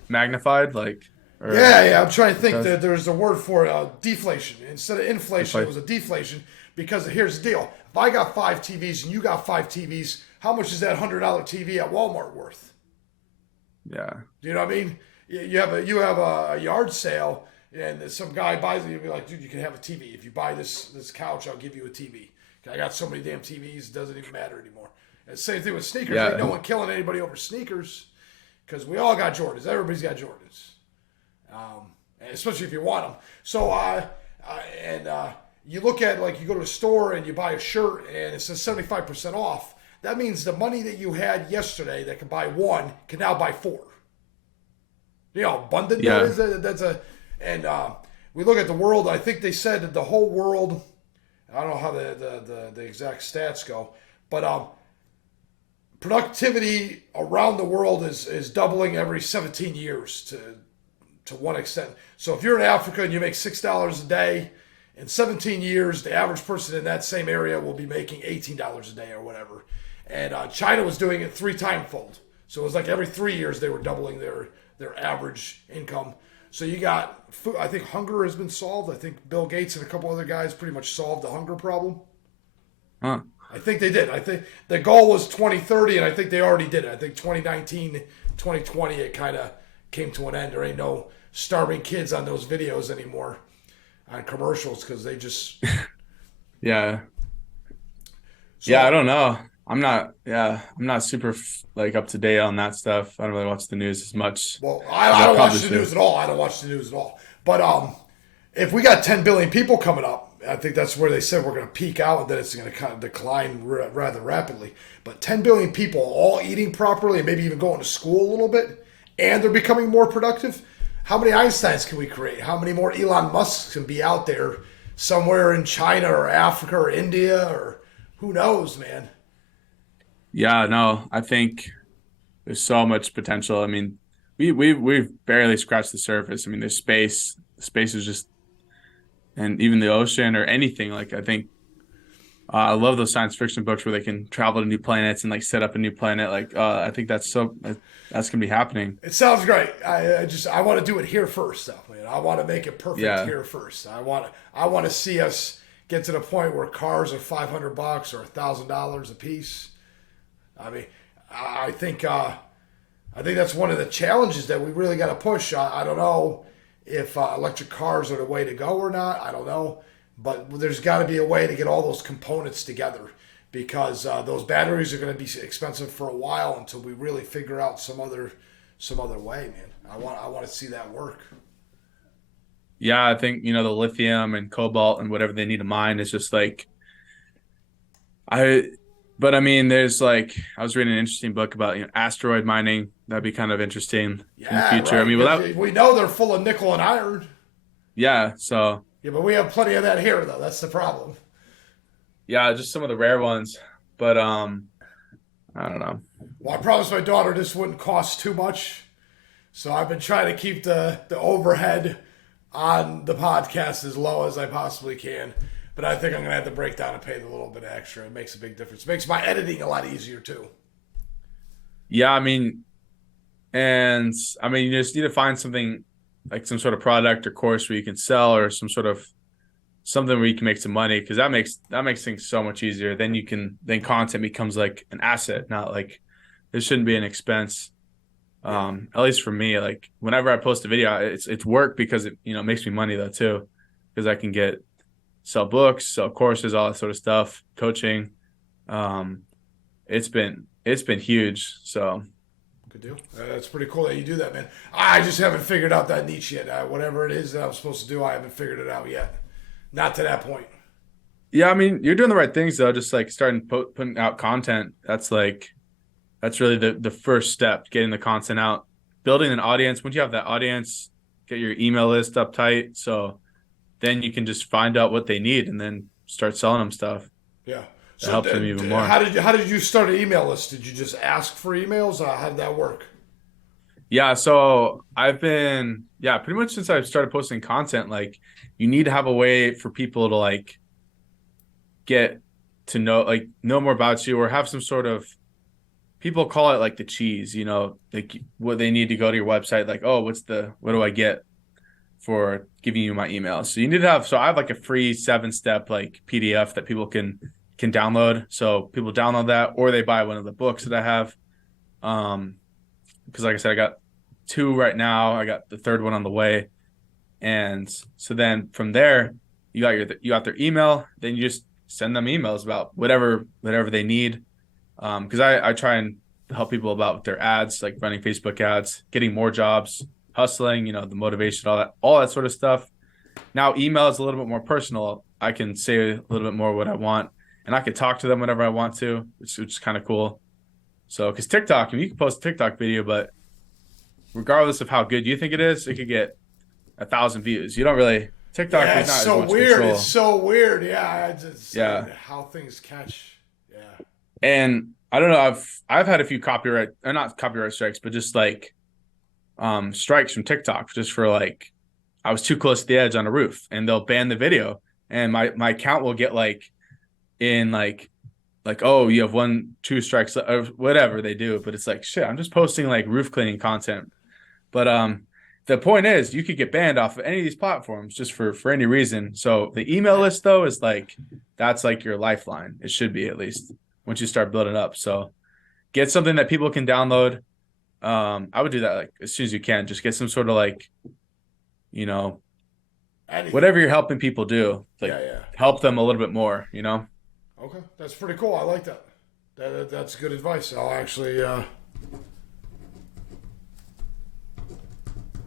Magnified, like, or Yeah. I'm trying to think does that there's a word for it. Deflation. Instead of if inflation, I it was a deflation because here's the deal. If I got 5 TVs and you got 5 TVs, how much is that $100 TV at Walmart worth? yeah. Do you know what I mean? You have a yard sale and some guy buys it. You'll be like, dude, you can have a TV. If you buy this couch, I'll give you a TV. I got so many damn TVs, it doesn't even matter anymore. And same thing with sneakers. Ain't no Yeah. one killing anybody over sneakers because we all got Jordans. Everybody's got Jordans. And especially if you want them. So, you look at, like, you go to a store and you buy a shirt and it says 75% off. That means the money that you had yesterday that could buy one can now buy four. You know, how abundant that Yeah. is. And we look at the world. I think they said that the whole world. I don't know how the exact stats go, but productivity around the world is doubling every 17 years to one extent. So if you're in Africa and you make $6 a day, in 17 years, the average person in that same area will be making $18 a day or whatever. And China was doing it 3 times fold. So it was like every 3 years they were doubling their average income. So you got food. I think hunger has been solved. I think Bill Gates and a couple other guys pretty much solved the hunger problem. Huh. I think they did. I think the goal was 2030, and I think they already did it. I think 2019, 2020, it kind of came to an end. There ain't no starving kids on those videos anymore on commercials because they just. Yeah. Yeah, I So, don't know. I'm not super like up to date on that stuff. I don't really watch the news as much well, as I I don't probably watch the should. news at all. I don't watch the news at all. But if we got 10 billion people coming up, I think that's where they said we're going to peak out and then it's going to kind of decline rather rapidly. But 10 billion people all eating properly and maybe even going to school a little bit, and they're becoming more productive. How many Einsteins can we create? How many more Elon Musks can be out there somewhere in China or Africa or India or who knows, man? Yeah, no, I think there's so much potential. I mean, we've barely scratched the surface. I mean, there's space. Space is just, and even the ocean or anything. Like, I think I love those science fiction books where they can travel to new planets and like set up a new planet. Like, I think that's gonna be happening. It sounds great. I want to do it here first, though, man. I want to make it perfect Yeah. here first. I want to see us get to the point where cars are $500 or $1,000 a piece. I mean, I think that's one of the challenges that we really got to push. I don't know if electric cars are the way to go or not. I don't know, but there's got to be a way to get all those components together because those batteries are going to be expensive for a while until we really figure out some other way, man. I want to see that work. Yeah, I think, the lithium and cobalt and whatever they need to mine is just like I but I mean there's like I was reading an interesting book about, asteroid mining. That'd be kind of interesting in the Yeah, future. I right. mean, Because we know they're full of nickel and iron. yeah, so Yeah, but we have plenty of that here, though. That's the problem. yeah, just some of the rare ones. But I don't know. Well, I promised my daughter this wouldn't cost too much, so I've been trying to keep the overhead on the podcast as low as I possibly can. But I think I'm gonna have to break down and pay the little bit extra. It makes a big difference. It makes my editing a lot easier too. Yeah, I mean you just need to find something like some sort of product or course where you can sell or some sort of something where you can make some money because that makes things so much easier. Then content becomes like an asset, not like this shouldn't be an expense. At least for me, like whenever I post a video, it's work because it makes me money though too, because I can sell books, sell courses, all that sort of stuff, coaching. Um, it's been huge. So Good deal. That's pretty cool that you do that, man. I just haven't figured out that niche yet. Whatever it is that I'm supposed to do, I haven't figured it out yet. Not to that point. Yeah, I mean, you're doing the right things though. Just like starting putting out content. That's really the first step, getting the content out, building an audience. Once you have that audience, get your email list up tight. So then you can just find out what they need and then start selling them stuff. Yeah. That So helps them even more. how did you start an email list? Did you just ask for emails? How did that work? Yeah, so I've been, yeah, pretty much since I've started posting content, like you need to have a way for people to like get to know more about you or have some sort of, people call it like the cheese, like what they need to go to your website, like, oh, what do I get for giving you my email? So you need to have, so I have like a free 7-step like PDF that people can download. So people download that or they buy one of the books that I have. Because like I said, I got 2 right now. I got the third one on the way. And so then from there, you got their email, then you just send them emails about whatever they need. Because I try and help people about their ads, like running Facebook ads, getting more jobs, hustling, the motivation, all that sort of stuff. Now email is a little bit more personal. I can say a little bit more what I want, and I can talk to them whenever I want to, which is kind of cool. So, because TikTok, I mean, you can post a TikTok video, but regardless of how good you think it is, it could get 1,000 views. You don't really, TikTok Yeah, is it's not as so much weird. control. It's so weird. Yeah, it's Yeah. how things catch. Yeah. And I don't know, I've had a few copyright, or not copyright strikes, but just like strikes from TikTok just for like I was too close to the edge on a roof and they'll ban the video and my account will get like in like oh you have 1 2 strikes or whatever they do, but it's like shit, I'm just posting like roof cleaning content. But the point is you could get banned off of any of these platforms just for any reason. So the email list though is like that's like your lifeline. It should be, at least once you start building up. So get something that people can download. I would do that like as soon as you can. Just get some sort of like, you know, Anything. whatever you're helping people do, like Yeah, yeah. help them a little bit more. Okay, that's pretty cool. I like that. That's good advice. I'll actually.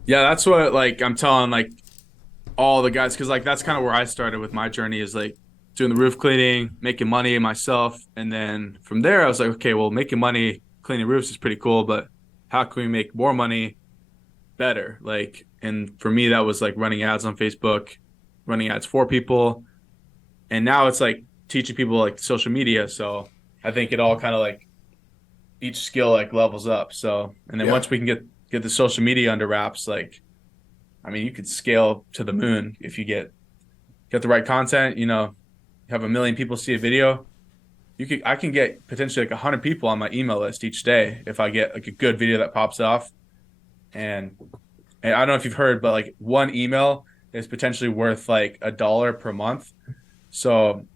Yeah, that's what like I'm telling like all the guys, because like that's kind of where I started with my journey, is like doing the roof cleaning, making money myself, and then from there I was like, okay, well, making money cleaning roofs is pretty cool, but how can we make more money better? Like, and for me that was like running ads on Facebook, running ads for people, and now it's like teaching people like social media. So I think it all kind of like each skill like levels up. So and then Yeah. once we can get the social media under wraps, like I mean, you could scale to the moon if you get the right content. Have 1 million people see a video. I can get potentially like 100 people on my email list each day if I get like a good video that pops off. And I don't know if you've heard, but like one email is potentially worth like $1 per month. So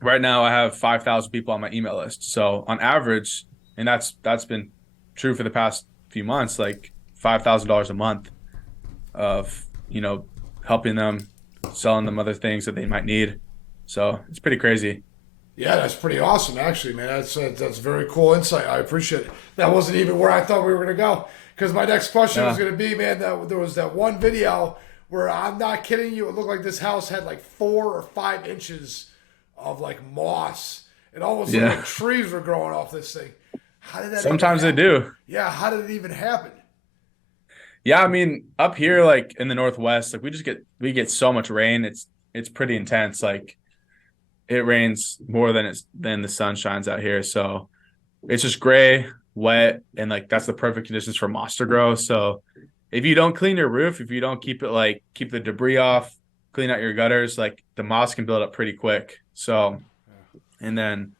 right now I have 5,000 people on my email list. So on average, and that's been true for the past few months, like $5,000 a month of helping them, selling them other things that they might need. So it's pretty crazy. Yeah, that's pretty awesome, actually, man. That's very cool insight. I appreciate it. That wasn't even where I thought we were gonna go, because my next question was Yeah, gonna be, man, that there was that one video where I'm not kidding you. It looked like this house had like 4 or 5 inches of like moss. It almost looked yeah. like trees were growing off this thing. How did that even Sometimes they happen? do. Yeah, how did it even happen? Yeah, I mean, up here, like in the Northwest, like we get so much rain. It's pretty intense. Like it rains more than the sun shines out here. So it's just gray, wet, and like that's the perfect conditions for moss to grow. So if you don't clean your roof, if you don't keep the debris off, clean out your gutters, like the moss can build up pretty quick. So and then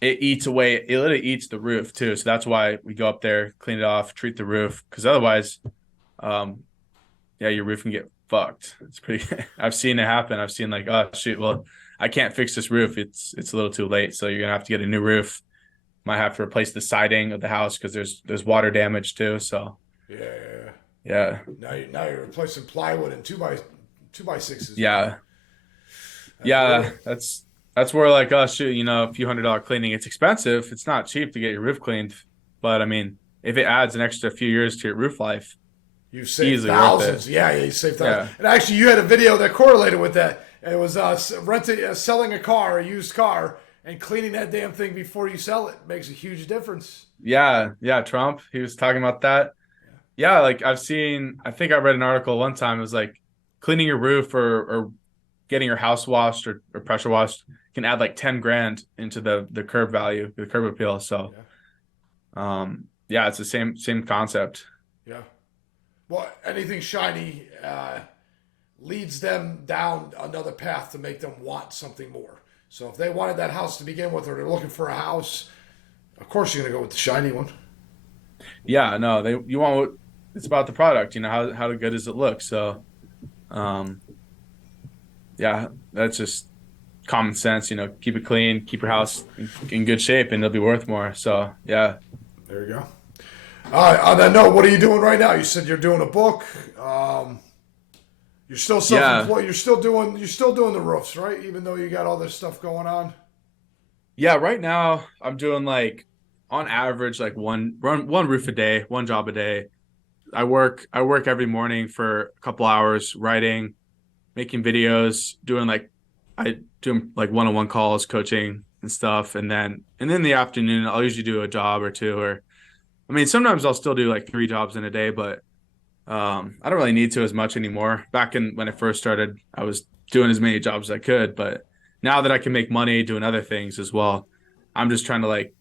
it eats away, it literally eats the roof too. So that's why we go up there, clean it off, treat the roof, because otherwise, um, yeah, your roof can get fucked. It's pretty. I've seen it happen. I've seen like, oh shoot, well, I can't fix this roof. It's a little too late. So you're gonna have to get a new roof. Might have to replace the siding of the house because there's water damage too. So Yeah, yeah, yeah. yeah, Now you're replacing plywood and two by sixes, man. yeah, That's yeah. brutal. That's where like, oh shoot, a few $100 cleaning. It's expensive. It's not cheap to get your roof cleaned, but I mean, if it adds an extra few years to your roof life, You save easily worth it. thousands. Yeah, you save thousands. Yeah. And actually, you had a video that correlated with that. It was renting, selling a car, a used car, and cleaning that damn thing before you sell it makes a huge difference. Yeah. Yeah. Trump, he was talking about that. Yeah. Like I think I read an article one time. It was like cleaning your roof or getting your house washed or pressure washed can add like 10 grand into the curb value, the curb appeal. So, Yeah, yeah, it's the same concept. yeah. Well, anything shiny leads them down another path to make them want something more. So if they wanted that house to begin with, or they're looking for a house, of course you're gonna go with the shiny one. Yeah, no, you want what it's about the product, how good does it look? So, um, yeah, that's just common sense, keep it clean, keep your house in good shape and it'll be worth more. So, yeah. There you go. All right. On that note, what are you doing right now? You said you're doing a book. You're still Yeah. self-employed. You're still doing the roofs, right? Even though you got all this stuff going on. Yeah, right now I'm doing like on average like one roof a day, one job a day. I work every morning for a couple hours writing, making videos, I do like one-on-one calls, coaching and stuff, and then in the afternoon I'll usually do a job or two, or I mean sometimes I'll still do like three jobs in a day, but I don't really need to as much anymore. Back in when I first started, I was doing as many jobs as I could, but now that I can make money doing other things as well, I'm just trying to like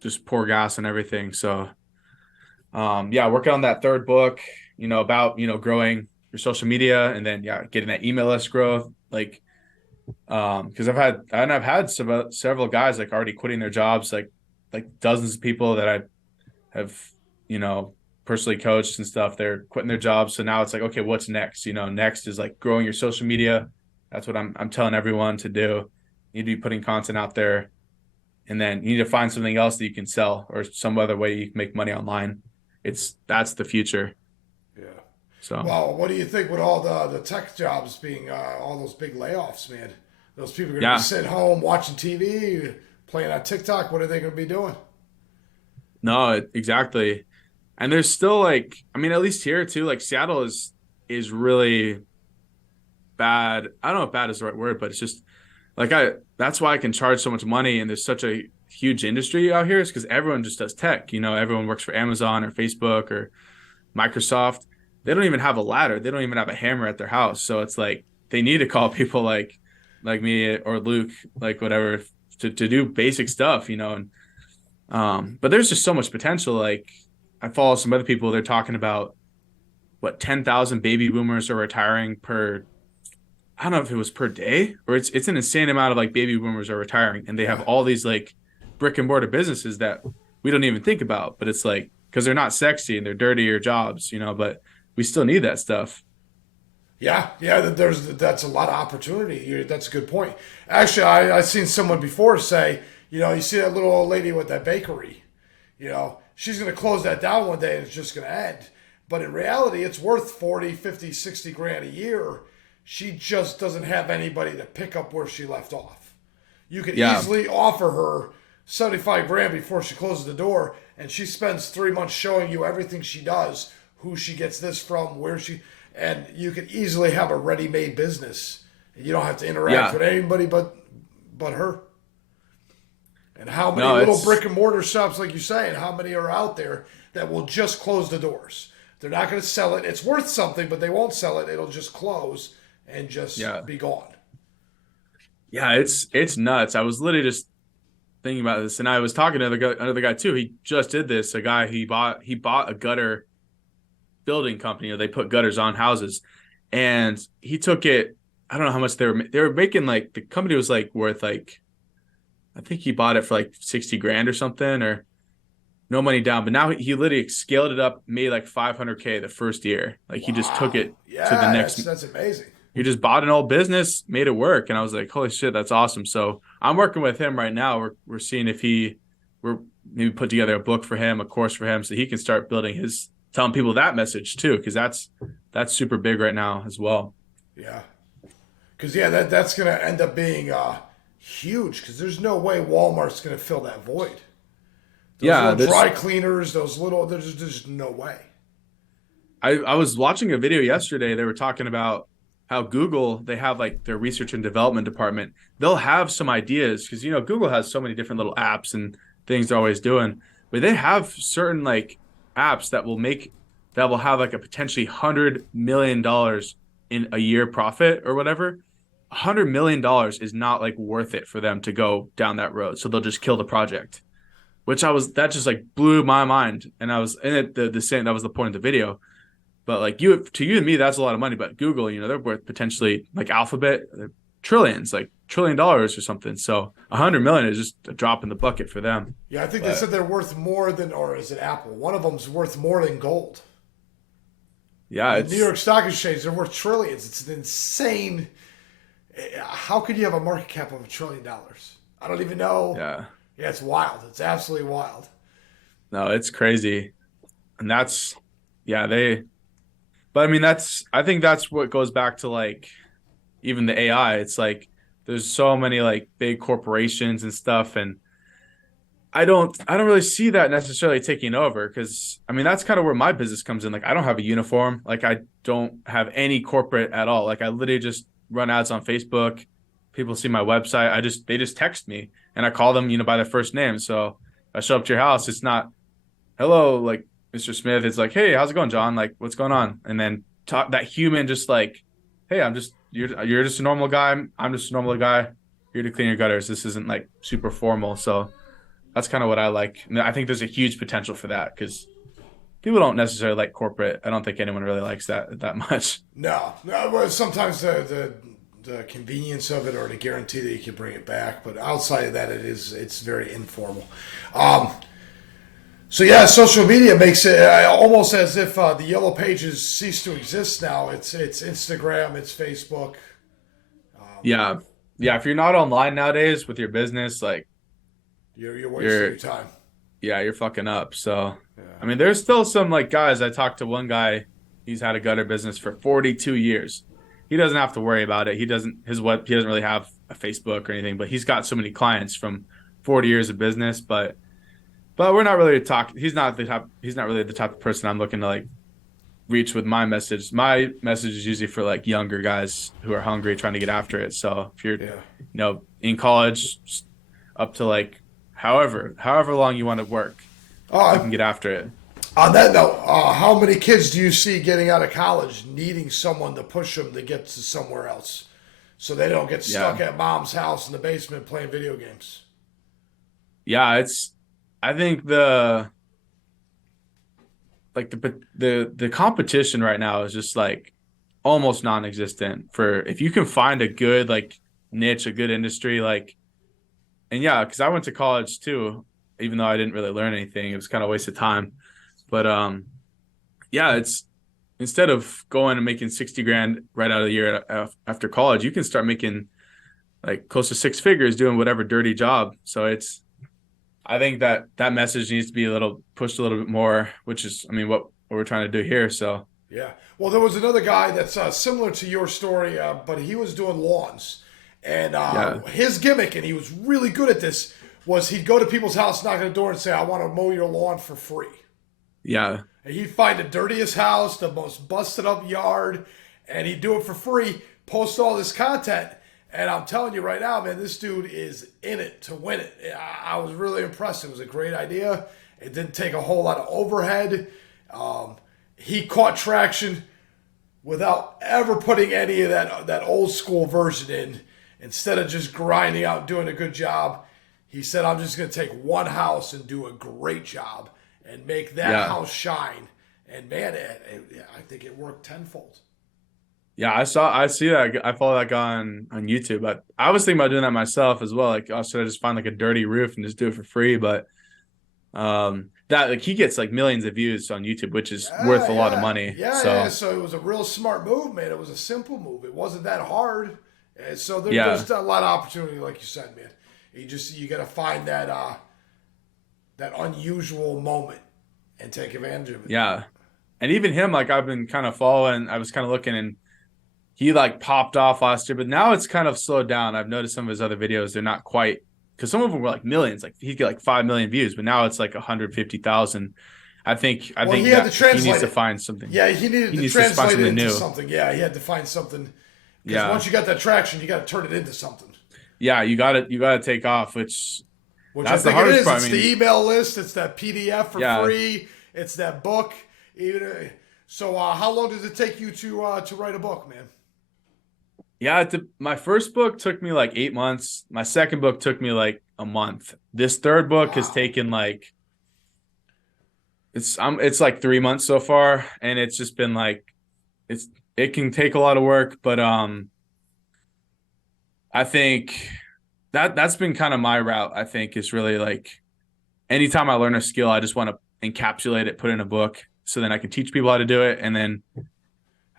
just pour gas on everything. So yeah, working on that third book, about, growing your social media and then yeah, getting that email list growth. Like because I've had several guys like already quitting their jobs, like dozens of people that I have, you know, personally coached and stuff. They're quitting their jobs. So now it's like, okay, what's next? Next is like growing your social media. That's what I'm telling everyone to do. You need to be putting content out there, and then you need to find something else that you can sell or some other way you can make money online. That's the future. Yeah. So Well, what do you think with all the tech jobs being all those big layoffs, man? Those people are going to be yeah, sitting home watching TV, playing on TikTok. What are they going to be doing? no, exactly. And there's still like, I mean, at least here too, like Seattle is really bad. I don't know if bad is the right word, but it's just like that's why I can charge so much money and there's such a huge industry out here is because everyone just does tech. Everyone works for Amazon or Facebook or Microsoft. They don't even have a ladder. They don't even have a hammer at their house. So it's like they need to call people like me or Luke, like whatever, to do basic stuff, and but there's just so much potential. Like I follow some other people, they're talking about what 10,000 baby boomers are retiring per, I don't know if it was per day or it's an insane amount of like baby boomers are retiring and they have Yeah. all these like brick and mortar businesses that we don't even think about, but it's like because they're not sexy and they're dirtier jobs, but we still need that stuff. Yeah, yeah. That's a lot of opportunity. That's a good point. Actually, I seen someone before say, you see that little old lady with that bakery. She's going to close that down one day and it's just going to end. But in reality, it's worth 40, 50, 60 grand a year. She just doesn't have anybody to pick up where she left off. You could Yeah. easily offer her 75 grand before she closes the door, and she spends 3 months showing you everything she does, who she gets this from, and you could easily have a ready-made business. You don't have to interact Yeah. with anybody but her. And how many No, little it's brick and mortar shops, like you say, and how many are out there that will just close the doors? They're not going to sell it. It's worth something, but they won't sell it. It'll just close and just yeah. be gone. Yeah, it's nuts. I was literally just thinking about this and I was talking to another guy too. He just did this. A guy he bought a gutter building company. They put gutters on houses, and he took it. I don't know how much they were making. Like the company was like worth like I think he bought it for like 60 grand or something, or no money down. But now he literally scaled it up, made like 500K the first year. Like he just took Wow. it to the Yeah, next. that's amazing. He just bought an old business, made it work, and I was like, holy shit, that's awesome. So I'm working with him right now. We're seeing if we're maybe put together a book for him, a course for him, so he can start building telling people that message too, because that's super big right now as well. Yeah. Because, yeah, that's going to end up being huge because there's no way Walmart's going to fill that void. Those Yeah, little this dry cleaners, those little, there's no way. I was watching a video yesterday. They were talking about how Google, they have like their research and development department. They'll have some ideas because Google has so many different little apps and things they're always doing. But they have certain like apps that will have like a potentially $100 million in a year profit or whatever. $100 million is not like worth it for them to go down that road. So they'll just kill the project. That just like blew my mind. And I was in it the same, that was the point of the video. But like to you and me, that's a lot of money. But Google, they're worth potentially like Alphabet, trillions, like $1 trillion or something. So 100 million is just a drop in the bucket for them. Yeah, I think they But said they're worth more than, or is it Apple? One of them's worth more than gold. yeah, The New it's York Stock Exchange, they're worth trillions. It's an insane. How could you have a market cap of $1 trillion? I don't even know. yeah, Yeah, it's wild. It's absolutely wild. no, it's crazy, and that's yeah they. But I mean, I think that's what goes back to like even the AI. It's like there's so many like big corporations and stuff, and I don't really see that necessarily taking over because I mean that's kind of where my business comes in. Like I don't have a uniform. Like I don't have any corporate at all. Like I literally just run ads on Facebook. People see my website. They just text me and I call them, by their first name. So I show up to your house. It's not hello, like Mr. Smith. It's like, hey, how's it going, John? Like, what's going on? And then talk that human just like, hey, you're just a normal guy. I'm just a normal guy. Here to clean your gutters. This isn't like super formal. So that's kind of what I like. And I think there's a huge potential for that because people don't necessarily like corporate. I don't think anyone really likes that much. No, no. Well, sometimes the convenience of it or the guarantee that you can bring it back, but outside of that, it's very informal. So yeah, social media makes it almost as if the yellow pages cease to exist now. It's Instagram, it's Facebook. Yeah. Yeah. If you're not online nowadays with your business, like You're wasting you're your time. yeah, you're fucking up. So Yeah. I mean there's still some like guys. I talked to one guy, he's had a gutter business for 42 years. He doesn't have to worry about it. He doesn't really have a Facebook or anything, but he's got so many clients from 40 years of business. But we're not really talking. He's not really the type of person I'm looking to like reach with my message. My message is usually for like younger guys who are hungry, trying to get after it. So if you're, Yeah. in college, up to like however long you want to work, you can Uh, get after it. on that note, how many kids do you see getting out of college needing someone to push them to get to somewhere else, so they don't get Yeah, stuck at mom's house in the basement playing video games? yeah. I think the competition right now is just like almost non-existent for if you can find a good like niche, a good industry, like. And yeah, because I went to college too, even though I didn't really learn anything. It was kind of a waste of time. But yeah, it's instead of going and making 60 grand right out of the year after college, you can start making like close to six figures doing whatever dirty job. So I think that message needs to be a little pushed a little bit more, which is, I mean, what we're trying to do here. So Yeah. Well, there was another guy that's similar to your story, but he was doing lawns. And yeah, his gimmick, and he was really good at this, was he'd go to people's house, knock on the door, and say, I want to mow your lawn for free. yeah, And he'd find the dirtiest house, the most busted up yard, and he'd do it for free, post all this content. And I'm telling you right now, man, this dude is in it to win it. I was really impressed. It was a great idea. It didn't take a whole lot of overhead. He caught traction without ever putting any of that old school version in. Instead of just grinding out and doing a good job, he said, I'm just going to take one house and do a great job and make that yeah. house shine. And man, I think it worked tenfold. Yeah, I see that. I follow that guy on YouTube. But I was thinking about doing that myself as well. Like, oh, should I just find like a dirty roof and just do it for free? But that like he gets like millions of views on YouTube, which is worth Yeah, a lot of yeah, money. yeah. So So it was a real smart move, man. It was a simple move. It wasn't that hard. And so yeah, there's a lot of opportunity, like you said, man. You got to find that unusual moment and take advantage of it. yeah. And even him, like I've been kind of following. I was kind of looking, and he like popped off last year, but now it's kind of slowed down. I've noticed some of his other videos; they're not quite because some of them were like millions, like he'd get like 5 million views, but now it's like 150,000. I Well, he think had to that he needs translate to it. find something. Yeah, he He needed to needs to find translate it something into new. something. Yeah, he had to find something because Yeah. once you got that traction, you got to turn it into something. Yeah, you gotta take off, which Which I that's the think it hardest is. part. I It's the mean, email list. It's that PDF for yeah, free. It's that book. Even so, how long does it take you to write a book, man? yeah. My first book took me like 8 months. My second book took me like a month. This third book has Wow. taken like it's like 3 months so far, and it's just been like it's it can take a lot of work, but I think that's been kind of my route. I think is really like anytime I learn a skill, I just want to encapsulate it, put it in a book, so then I can teach people how to do it, and then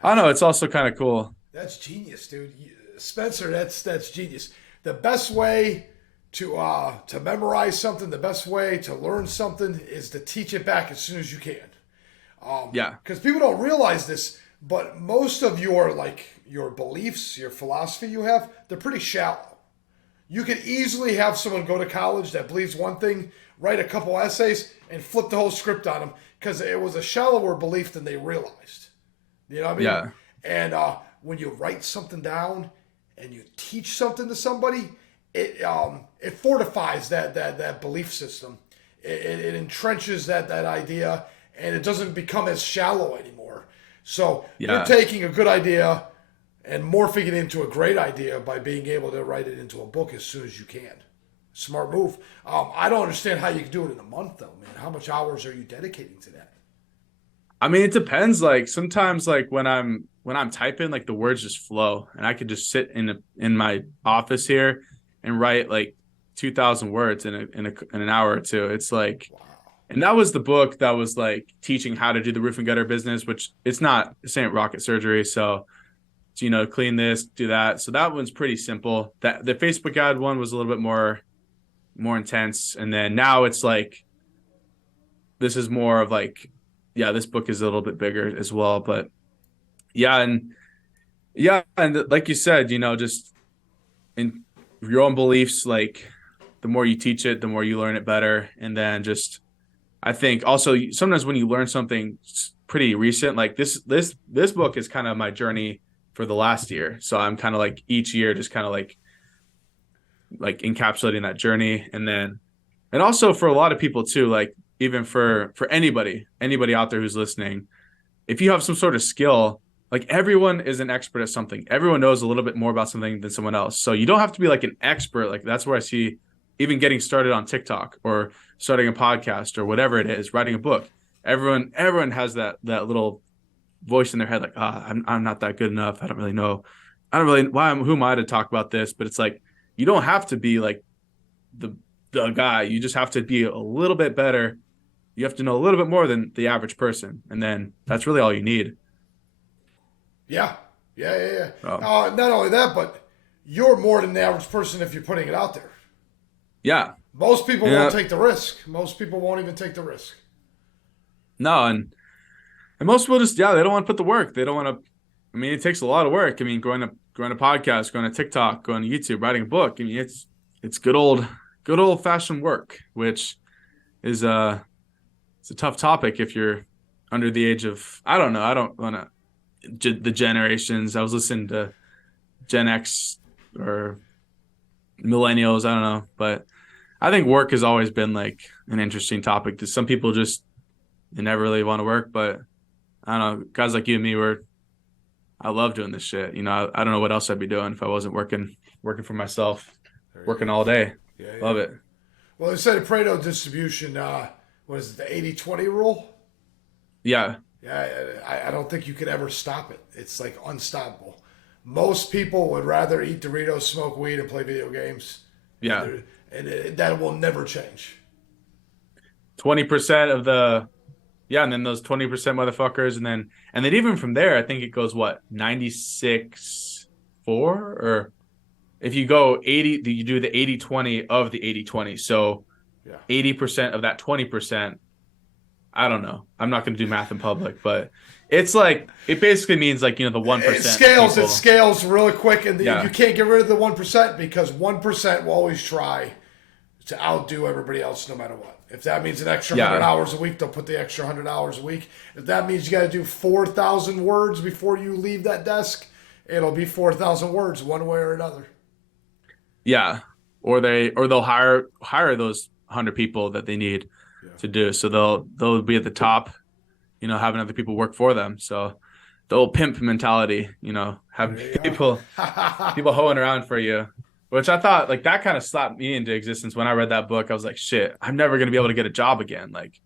I don't That's know. It's also kind of cool. that's genius, dude. Spencer, that's genius. The best way to memorize something, the best way to learn something is to teach it back as soon as you can. Yeah, Because people don't realize this, but most of your beliefs, your philosophy you have, they're pretty shallow. You could easily have someone go to college that believes one thing, write a couple essays, and flip the whole script on them because it was a shallower belief than they realized. You know what I mean? yeah, And when you write something down and you teach something to somebody, it fortifies that belief system. It entrenches that idea, and it doesn't become as shallow anymore. So you're yeah. taking a good idea and morphing it into a great idea by being able to write it into a book as soon as you can. Smart move. I don't understand how you can do it in a month, though, man. How much hours are you dedicating to that? I mean, it depends. Like sometimes, like when I'm typing, like the words just flow, and I could just sit in my office here and write like 2,000 words in an hour or two. It's like, Wow. and that was the book that was like teaching how to do the roof and gutter business, which this ain't rocket surgery. So, clean this, do that. So that one's pretty simple. That the Facebook ad one was a little bit more intense, and then now it's like this is more of like, yeah, this book is a little bit bigger as well, but yeah, and like you said, just in your own beliefs, like the more you teach it, the more you learn it better, and then just I think also sometimes when you learn something pretty recent, like this book is kind of my journey for the last year, so I'm kind of like each year just kind of like encapsulating that journey, and also for a lot of people too, like even for anybody out there who's listening, if you have some sort of skill, like everyone is an expert at something. Everyone knows a little bit more about something than someone else. So you don't have to be like an expert. Like that's where I see even getting started on TikTok or starting a podcast or whatever it is, writing a book. Everyone has that little voice in their head, like, I'm not that good enough. I don't really know. I don't really who am I to talk about this? But it's like you don't have to be like the the guy. You just have to be a little bit better. You have to know a little bit more than the average person, and then that's really all you need. Yeah. Yeah, yeah, yeah. So, Not only that, but you're more than the average person if you're putting it out there. yeah, Most people won't yeah, take the risk. Most people won't even take the risk. no, and most people just they don't want to put the work. They don't want to. I mean, it takes a lot of work. I mean, growing a podcast, going to TikTok, going to YouTube, writing a book. I mean, it's good old fashioned work, which is it's a tough topic if you're under the age of I don't know. I don't want to the generations. I was listening to Gen X or millennials. I don't know, but I think work has always been like an interesting topic. To some people, just they never really want to work, but I don't know. Guys like you and me, I love doing this shit. I don't know what else I'd be doing if I wasn't working for myself, There you working go. all day. Yeah, yeah. Love it. Well, they said a Pareto distribution, what is it, the 80-20 rule? Yeah, Yeah, I don't think you could ever stop it. It's like unstoppable. Most people would rather eat Doritos, smoke weed, and play video games, and, yeah. that will never change. 20% of the yeah, and then those 20% motherfuckers, and then even from there, I think it goes what 96-4, or if you go 80, you do the 80-20 of the 80-20. So Yeah. 80% of that 20%. I don't know. I'm not going to do math in public, but it's like it basically means like the It 1% of scales. It people. scales really quick, and you Yeah, can't get rid of the 1% because 1% will always try. to outdo everybody else no matter what. If that means an extra 100 Yeah. hours a week, they'll put the extra 100 hours a week. If that means you got to do 4,000 words before you leave that desk, it'll be 4,000 words one way or another. Yeah. Or they'll hire those 100 people that they need Yeah. to do. So they'll be at the top, having other people work for them. So the old pimp mentality, having There you people are. people hoeing around for you, which I thought like that kind of slapped me into existence when I read that book. I was like, shit, I'm never gonna be able to get a job again, like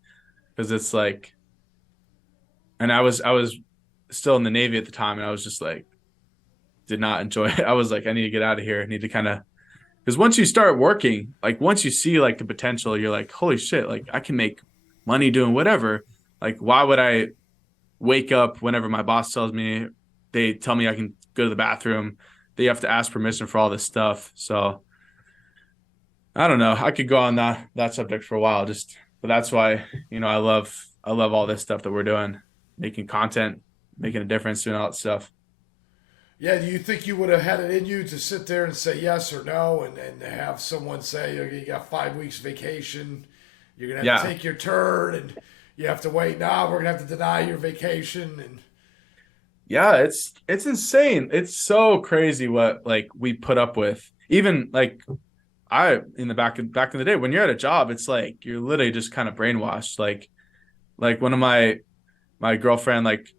because it's like, and I was still in the Navy at the time, and I was just like, did not enjoy it. I was like, I need to get out of here. I need to kind of because once you start working, like once you see like the potential, you're like, holy shit, like I can make money doing whatever. Like, why would I wake up whenever my boss tells me they tell me I can go to the bathroom? They have to ask permission for all this stuff. So I don't know. I could go on that subject for a while, just but that's why, I love all this stuff that we're doing, making content, making a difference, doing all that stuff. Yeah, do you think you would have had it in you to sit there and say yes or no and have someone say, okay, you got 5 weeks vacation, you're going to have to Yeah. take your turn and you have to wait now, we're going to have to deny your vacation and Yeah, it's insane. It's so crazy what like we put up with. Even like I in the back in the day when you're at a job, it's like you're literally just kind of brainwashed. Like one of my girlfriend, like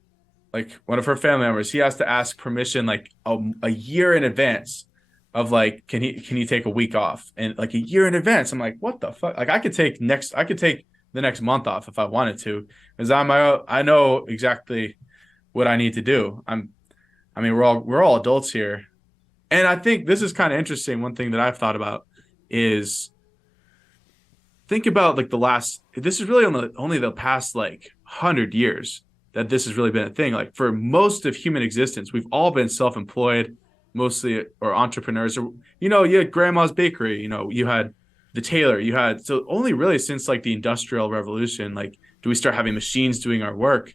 one of her family members, he has to ask permission like a year in advance of like can he take a week off, and like a year in advance. I'm like, what the fuck? Like I could take the next month off if I wanted to, because I know exactly what I need to do. I mean we're all adults here, and I think this is kind of interesting. One thing that I've thought about is think about like this is really only the past like 100 years that this has really been a thing. Like for most of human existence, we've all been self-employed, mostly, or entrepreneurs, or you had grandma's bakery, you had the tailor, you had, so only really since like the industrial revolution, like do we start having machines doing our work?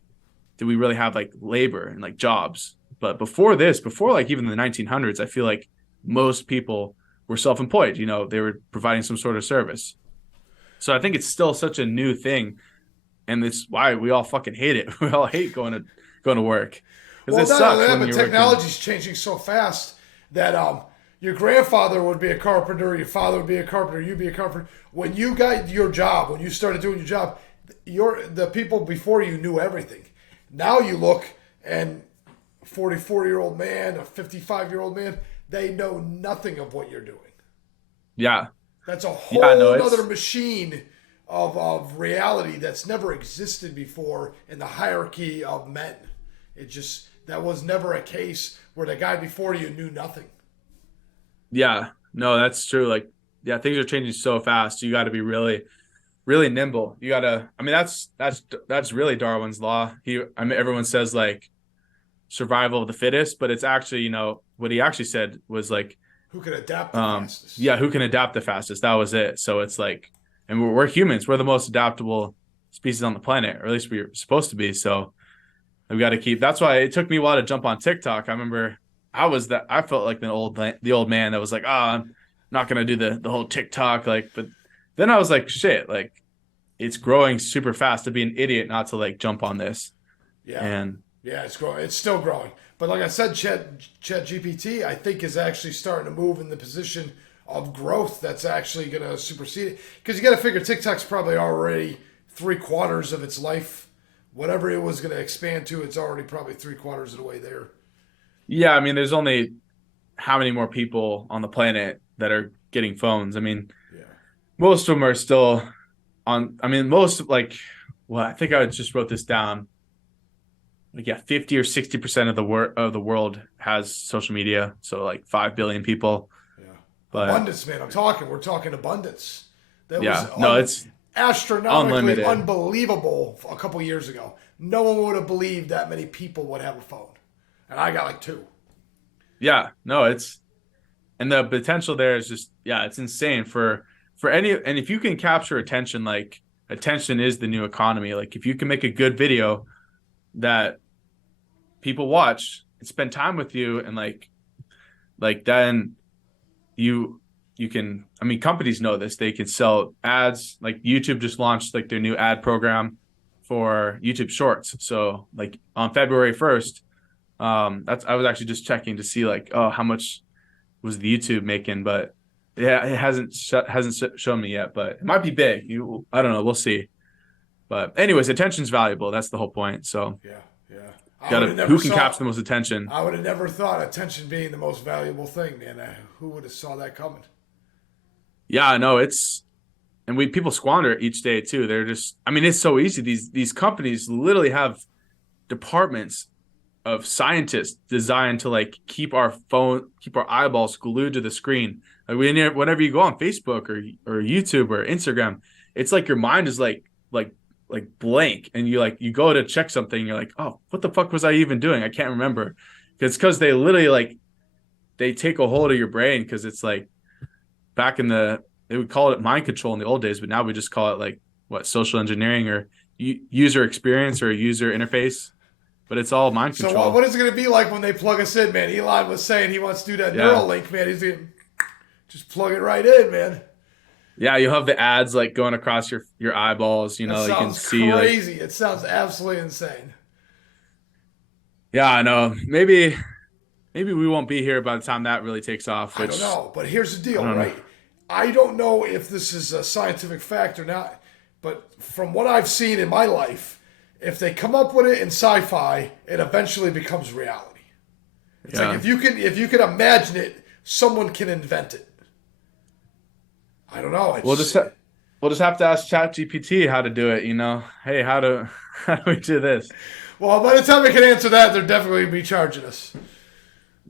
Do we really have like labor and like jobs? But before like even the 1900s, I feel like most people were self-employed, they were providing some sort of service. So I think it's still such a new thing, and it's why we all fucking hate it. We all hate going to work because well, it not only sucks that, when but you're working. technology's changing so fast that your grandfather would be a carpenter, your father would be a carpenter, you'd be a carpenter. When you got your job, when you started doing your job, the people before you knew everything. Now you look and 44-year-old man, a 55-year-old man, they know nothing of what you're doing. Yeah, That's a yeah, no, whole other it's machine of reality that's never existed before in the hierarchy of men. That was never a case where the guy before you knew nothing. yeah, no, that's true. Like, yeah, things are changing so fast. You got to be really, really nimble. You got to. I mean, that's really Darwin's law. I mean, everyone says like survival of the fittest, but it's actually, what he actually said was like, Who can adapt the fastest? yeah, who can adapt the fastest? That was it. So it's like, and we're humans. We're the most adaptable species on the planet, or at least we're supposed to be. So we got to keep. That's why it took me a while to jump on TikTok. I remember I felt like the old man that was like, I'm not gonna do the whole TikTok like, but then I was like, shit, like it's growing super fast. To be an idiot not to like jump on this. Yeah, And yeah, it's growing. It's still growing. But like I said, Chat GPT, I think is actually starting to move in the position of growth that's actually going to supersede it. Because you got to figure TikTok's probably already 3/4 of its life. Whatever it was going to expand to, it's already probably 3/4 of the way there. yeah, I mean, there's only how many more people on the planet that are getting phones. I mean, Yeah. most of them are still on. I mean, most like, well, I think I just wrote this down. Like, yeah, 50 or 60% of the world has social media. So like 5 billion people. Yeah. But Abundance, man. We're talking abundance. That was yeah, no, it's astronomically unlimited. unbelievable a couple years ago. No one would have believed that many people would have a phone. And I got like two. Yeah, no, it's and the potential there is just, yeah, it's insane for any, and if you can capture attention, like attention is the new economy. Like if you can make a good video that people watch and spend time with you, and like then you you can, I mean, companies know this. They can sell ads. Like YouTube just launched like their new ad program for YouTube Shorts. So like on February 1st, that's I was actually just checking to see like, oh, how much was the YouTube making, but yeah, it hasn't shown me yet, but it might be big. I don't know. We'll see. But anyways, attention's valuable. That's the whole point. So Yeah, yeah. I would have gotta never who can saw. capture the most attention. I would have never thought attention being the most valuable thing, man. Who would have saw that coming? Yeah, I know it's and we people squander it each day too. They're just I mean, it's so easy. These companies literally have departments of scientists designed to like keep our eyeballs glued to the screen. Like whenever you go on Facebook or YouTube or Instagram, it's like your mind is like blank, and you go to check something, and you're like, oh, what the fuck was I even doing? I can't remember. It's because they literally like they take a hold of your brain because it's like back in they would call it mind control in the old days, but now we just call it like what social engineering or user experience or user interface, but it's all mind So what, control. what is it going to be like when they plug us in, man? Elon was saying he wants to do that Yeah. Neuralink, man. He's going to just plug it right in, man. Yeah, you'll have the ads like going across your eyeballs, That you can sounds see like crazy. It sounds absolutely insane. yeah, I know. Maybe we won't be here by the time that really takes off, I don't which know, but here's the I deal, don't know. right? I don't know if this is a scientific fact or not, but from what I've seen in my life, if they come up with it in sci-fi, it eventually becomes reality. It's like Yeah. if you can imagine it, someone can invent it. I don't know. We'll It's just ha- we'll just have to ask ChatGPT how to do it, you know. Hey, how do we do this? well, by the time they can answer that, they're definitely gonna be charging us.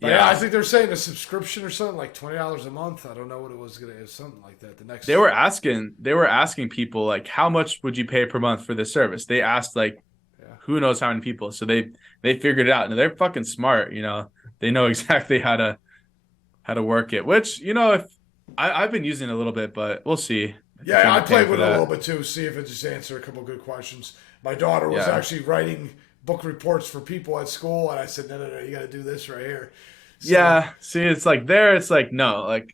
But yeah, I Yeah. think they're saying a subscription or something like $20 a month. I don't know what it was gonna be, something like that. The They next, were asking people like how much would you pay per month for this service? They asked like yeah, who knows how many people. So they figured it out and they're fucking smart, you know. They know exactly how to work it, which, if I've been using it a little bit, but we'll see if you yeah, end I up paying played for with it a little that. bit too, see if it just answered a couple good questions. My daughter was Yeah. actually writing book reports for people at school, and I said, no, no, no, you got to do this right here. So Yeah. See, it's like there, it's like no, like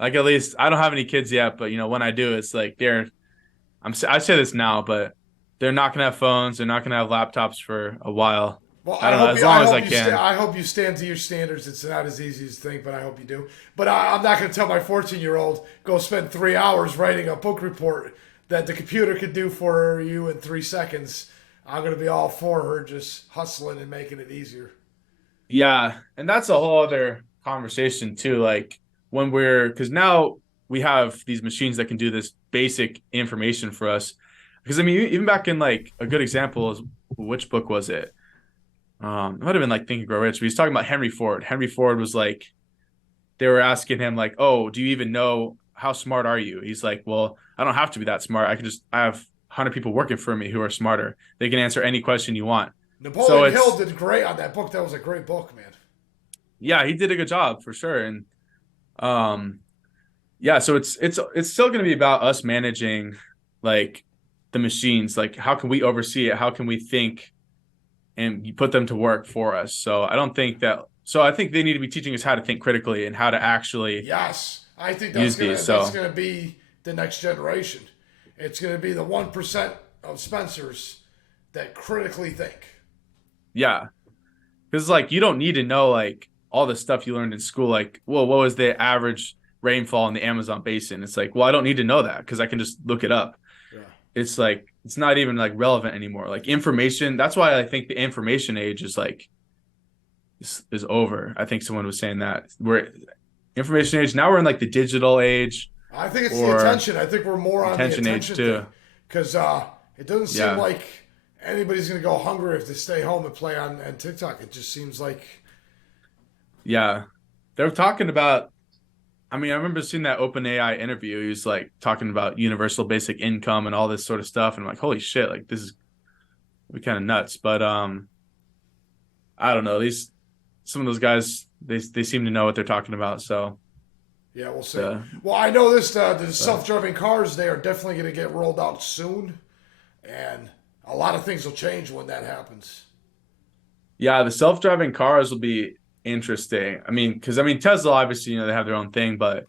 at least I don't have any kids yet, but when I do, it's like I say this now, but they're not gonna have phones, they're not gonna have laptops for a while. well, I don't know, as long as I can. I hope you stand to your standards. It's not as easy as you think, but I hope you do. But I'm not going to tell my 14-year-old go spend 3 hours writing a book report that the computer could do for you in 3 seconds. I'm going to be all for her just hustling and making it easier. Yeah, and that's a whole other conversation too. Like when because now we have these machines that can do this basic information for us. Because I mean, even back in like a good example is which book was it? It might have been like Think and Grow Rich. But he's talking about Henry Ford. Henry Ford was like, they were asking him like, "Oh, do you even know how smart are you?" He's like, "Well, I don't have to be that smart. I have 100 people working for me who are smarter. They can answer any question you want." So Napoleon Hill it's did great on that book. That was a great book, man. yeah, he did a good job for sure. And um, yeah, so it's still going to be about us managing like the machines. Like, how can we oversee it? How can we think and you put them to work for us? So I don't think that. So I think they need to be teaching us how to think critically and how to actually Yes, I think use these. that's So gonna be the next generation. It's gonna be the 1% of Spencers that critically think. yeah, because like you don't need to know like all the stuff you learned in school. Like, well, what was the average rainfall in the Amazon basin? It's like, well, I don't need to know that because I can just look it up. Yeah. It's like it's not even like relevant anymore. Like information. That's why I think the information age is like is over. I think someone was saying that we're information age. Now we're in like the digital age I think it's the or attention. I think we're more on the attention age attention too. thing because it doesn't seem Yeah. like anybody's gonna go hungry if they stay home and play on TikTok. It just seems like Yeah. They're talking about I mean, I remember seeing that OpenAI interview. He was like talking about universal basic income and all this sort of stuff. And I'm like, holy shit, like this is we kind of nuts. But I don't know. These some of those guys they seem to know what they're talking about. So yeah, we'll see. the Well, I know this the self-driving cars they are definitely gonna get rolled out soon, and a lot of things will change when that happens. yeah, the self-driving cars will be interesting. I mean, because I mean Tesla obviously, they have their own thing, but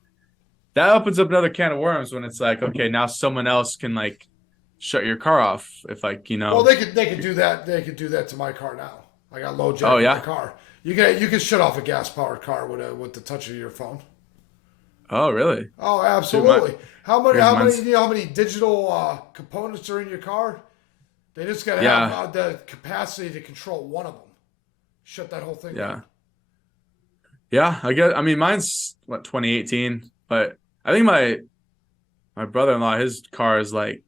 that opens up another can of worms when it's like, okay, now someone else can like shut your car off if like, Well, they could do that. They could do that to my car now. I got low oh jack in my yeah. car. You can shut off a gas powered car with the touch of your phone. Oh really? Oh, Shoot, my absolutely. How many? here's How many? mine's How many digital components are in your car? They just got to have yeah, the capacity to control one of them. Shut that whole thing down. yeah. Yeah, I mean mine's what 2018, but I think my brother-in-law, his car is like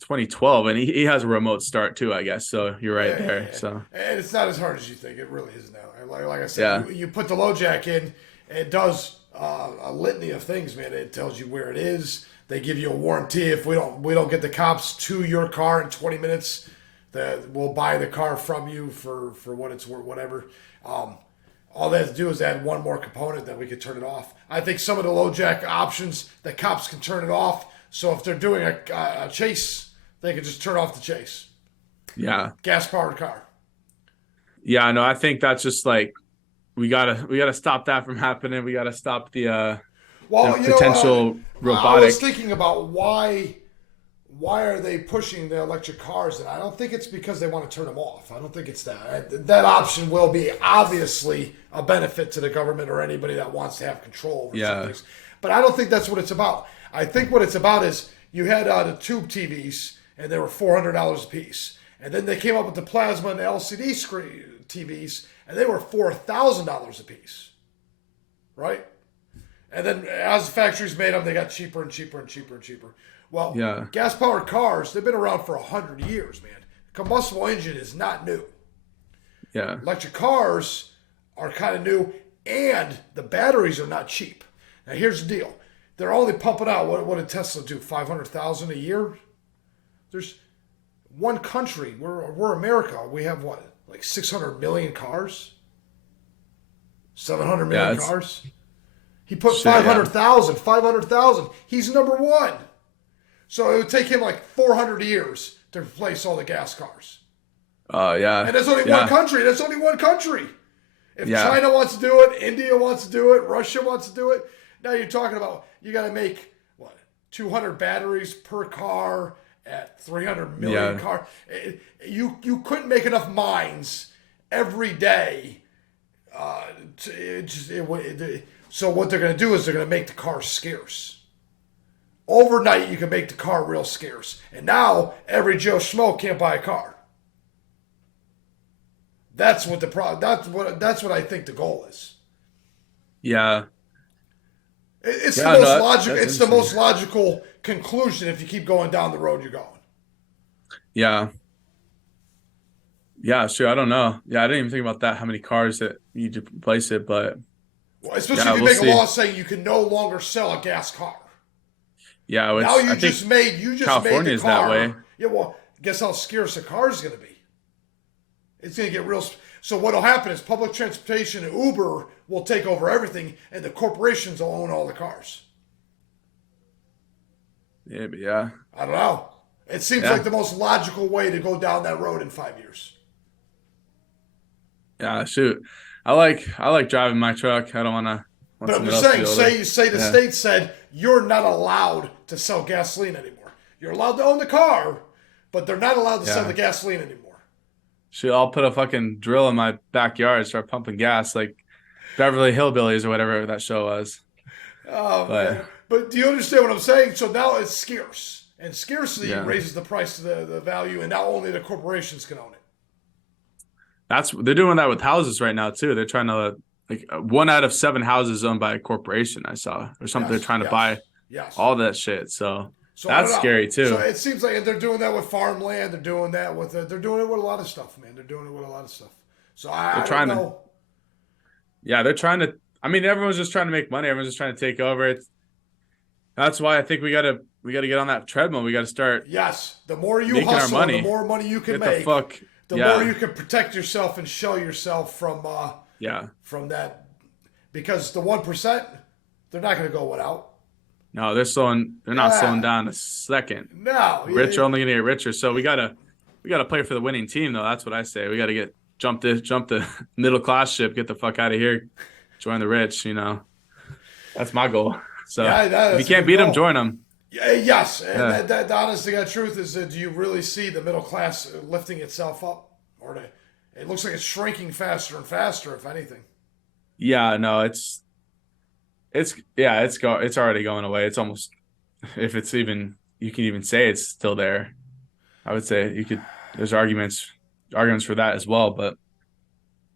2012 and he has a remote start too, I guess. So you're right Yeah, yeah, there. yeah. So And it's not as hard as you think. It really is now. Like I said, yeah. you put the low jack in, it does a litany of things, man. It tells you where it is. They give you a warranty if we don't get the cops to your car in 20 minutes. That we'll buy the car from you for what it's worth, whatever. Um, all they have to do is add one more component that we could turn it off. I think some of the low jack options, the cops can turn it off. So if they're doing a chase, they can just turn off the chase. Yeah. Gas powered car. Yeah, no, I think that's just like we gotta stop that from happening. We gotta stop the Well, potential I was robotic. thinking about why are they pushing the electric cars, and I don't think it's because they want to turn them off. I don't think it's that. That option will be obviously a benefit to the government or anybody that wants to have control over some Yeah. things. But I don't think that's what it's about. I think what it's about is you had the tube TVs, and they were $400 a piece, and then they came up with the plasma and the LCD screen TVs, and they were $4,000 a piece, right? And then as the factories made them, they got cheaper and cheaper and cheaper and cheaper. Well, Yeah. gas powered cars, they've been around for 100 years, man. Combustible engine is not new. Yeah. Electric cars are kind of new, and the batteries are not cheap. Now, here's the deal: they're only pumping out what did Tesla do? 500,000 a year. There's one country. We're America. We have what, like 600 million cars, 700 Yeah, million it's cars. He put shit, yeah. 500,000. He's number one. So it would take him like 400 years to replace all the gas cars. Oh yeah. And that's only one Yeah. country. That's only one country. If Yeah. China wants to do it, India wants to do it, Russia wants to do it, now you're talking about you got to make what 200 batteries per car at 300 million Yeah. car. You couldn't make enough mines every day. So what they're going to do is they're going to make the car scarce. Overnight, you can make the car real scarce, and now every Joe Schmo can't buy a car. That's what the problem. That's what I think the goal is. Yeah. It's the Yeah, no, most logical. that's It's the interesting. most logical conclusion if you keep going down the road you're going. Yeah. Yeah, sure. I don't know. Yeah, I didn't even think about that, how many cars that you need to replace it, but Well, especially yeah, if you we'll make a see. law saying you can no longer sell a gas car. Yeah, Now which I think you just made California the is that way. car. Yeah, well, guess how scarce a car is going to be. It's going to get real. So what'll happen is public transportation and Uber will take over everything, and the corporations will own all the cars. Yeah, but yeah. I don't know. It seems Yeah. like the most logical way to go down that road in 5 years. Yeah, shoot. I like driving my truck. I don't want But I'm someone just else to saying, be able to. say the Yeah. state said you're not allowed to sell gasoline anymore. You're allowed to own the car, but they're not allowed to sell Yeah. the gasoline anymore. Shoot, I'll put a fucking drill in my backyard, start pumping gas like Beverly Hillbillies or whatever that show was. Oh But man! But do you understand what I'm saying? So now it's scarce, and scarcity yeah. raises the price of the value, and now only the corporations can own it. They're doing that with houses right now too. They're trying to like 1 out of 7 houses owned by a corporation, I saw, or something. They're Yes, trying to yes, buy yes. all that shit. So So I don't that's know. scary So too. it seems like they're doing that with farmland. They're doing that with they're doing it with a lot of stuff, man. They're doing it with a lot of stuff. So They're I don't trying to, know. yeah, they're trying to. I mean, everyone's just trying to make money. Everyone's just trying to take over. That's why I think we gotta get on that treadmill. We gotta start Yes, the more you making our hustle, the money. more money you can Get the make. fuck, The yeah, more you can protect yourself and shelter yourself yeah. from that, because the 1%, they're not going to go without. No, they're not slowing Yeah. down a second. No, Rich are only gonna get richer. So we gotta play for the winning team though. That's what I say. We gotta jump the middle class ship, get the fuck out of here, join the rich. That's my goal. So Yeah, if you that's a can't good beat them, goal. join them. Yeah, yes, and Yeah. the honest to God truth is that do you really see the middle class lifting itself up, or it looks like it's shrinking faster and faster, if anything. Yeah, no, it's already going away. It's almost, if it's even, you can even say it's still there. I would say you could, there's arguments for that as well, but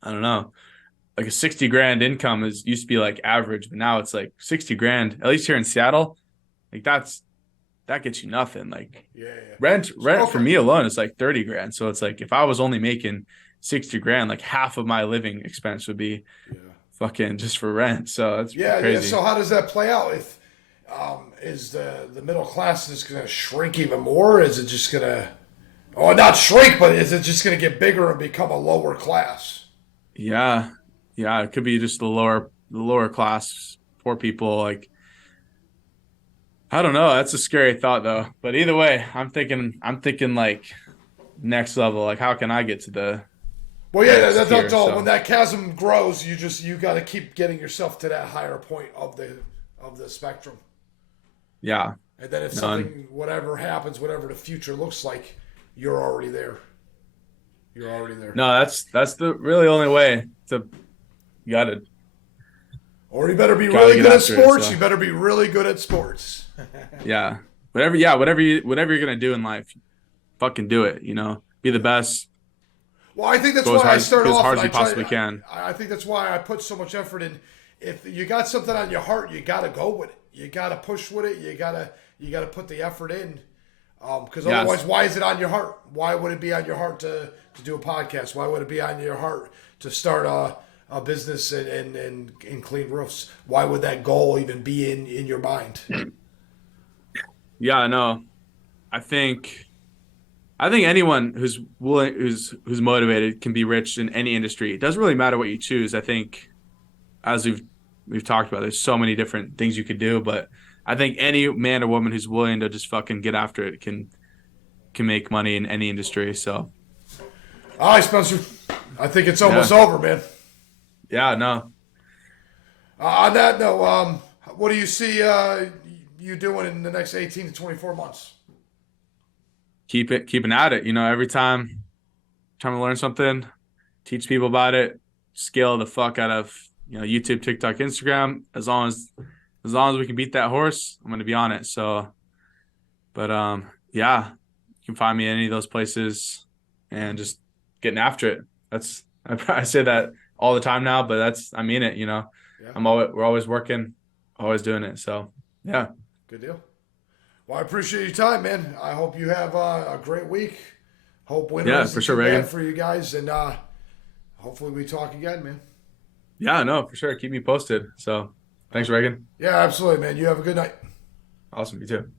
I don't know. Like a 60 grand income is used to be like average, but now it's like 60 grand, at least here in Seattle, like that gets you nothing. Like Yeah, yeah. So rent for okay, me alone is like 30 grand. So it's like if I was only making 60 grand, like half of my living expense would be yeah, fucking just for rent. So that's yeah, yeah. crazy. So how does that play out? If is the middle class just going to shrink even more? Is it just going to, oh, not shrink, but is it just going to get bigger and become a lower class? Yeah. Yeah. It could be just the lower class, poor people. Like, I don't know. That's a scary thought though. But either way, I'm thinking like next level. Like, how can I get to the Well, yeah, next that's tier? all. When So that chasm grows, you got to keep getting yourself to that higher point of the spectrum. yeah, And then if none. something, whatever happens, whatever the future looks like, you're already there. You're already there. No, that's the really only way to, you Or you better be gotta really get good at after it. sports. So You better be really good at sports. yeah. Whatever you're gonna do in life, fucking do it, Be the Yeah. best. Well, I think that's Go as why I hard start as off hard and as I you try. possibly can. I think that's why I put so much effort in. If you got something on your heart, you got to go with it. You got to push with it. You gotta put the effort in. Because otherwise, Yes. why is it on your heart? Why would it be on your heart to do a podcast? Why would it be on your heart to start a business and clean roofs? Why would that goal even be in your mind? Yeah, no. I think I think anyone who's willing, who's motivated, can be rich in any industry. It doesn't really matter what you choose. I think, as we've talked about, there's so many different things you could do, but I think any man or woman who's willing to just fucking get after it can make money in any industry. So All right, Spencer. I think it's yeah, almost over, man. yeah, no, On that note, what do you see you doing in the next 18 to 24 months? keeping at it. Every time I learn something, teach people about it, scale the fuck out of YouTube, TikTok, Instagram. As long as we can beat that horse, I'm gonna be on it. So, but yeah, you can find me in any of those places and just getting after it. I say that all the time now, but I mean it. Yeah, We're always working, always doing it. So yeah, good deal. Well, I appreciate your time, man. I hope you have a great week. Hope winter yeah, for isn't sure, too bad Reagan. for you guys, and hopefully we talk again, man. Yeah, no, for sure. Keep me posted. So thanks, Reagan. Yeah, absolutely, man. You have a good night. Awesome, you too.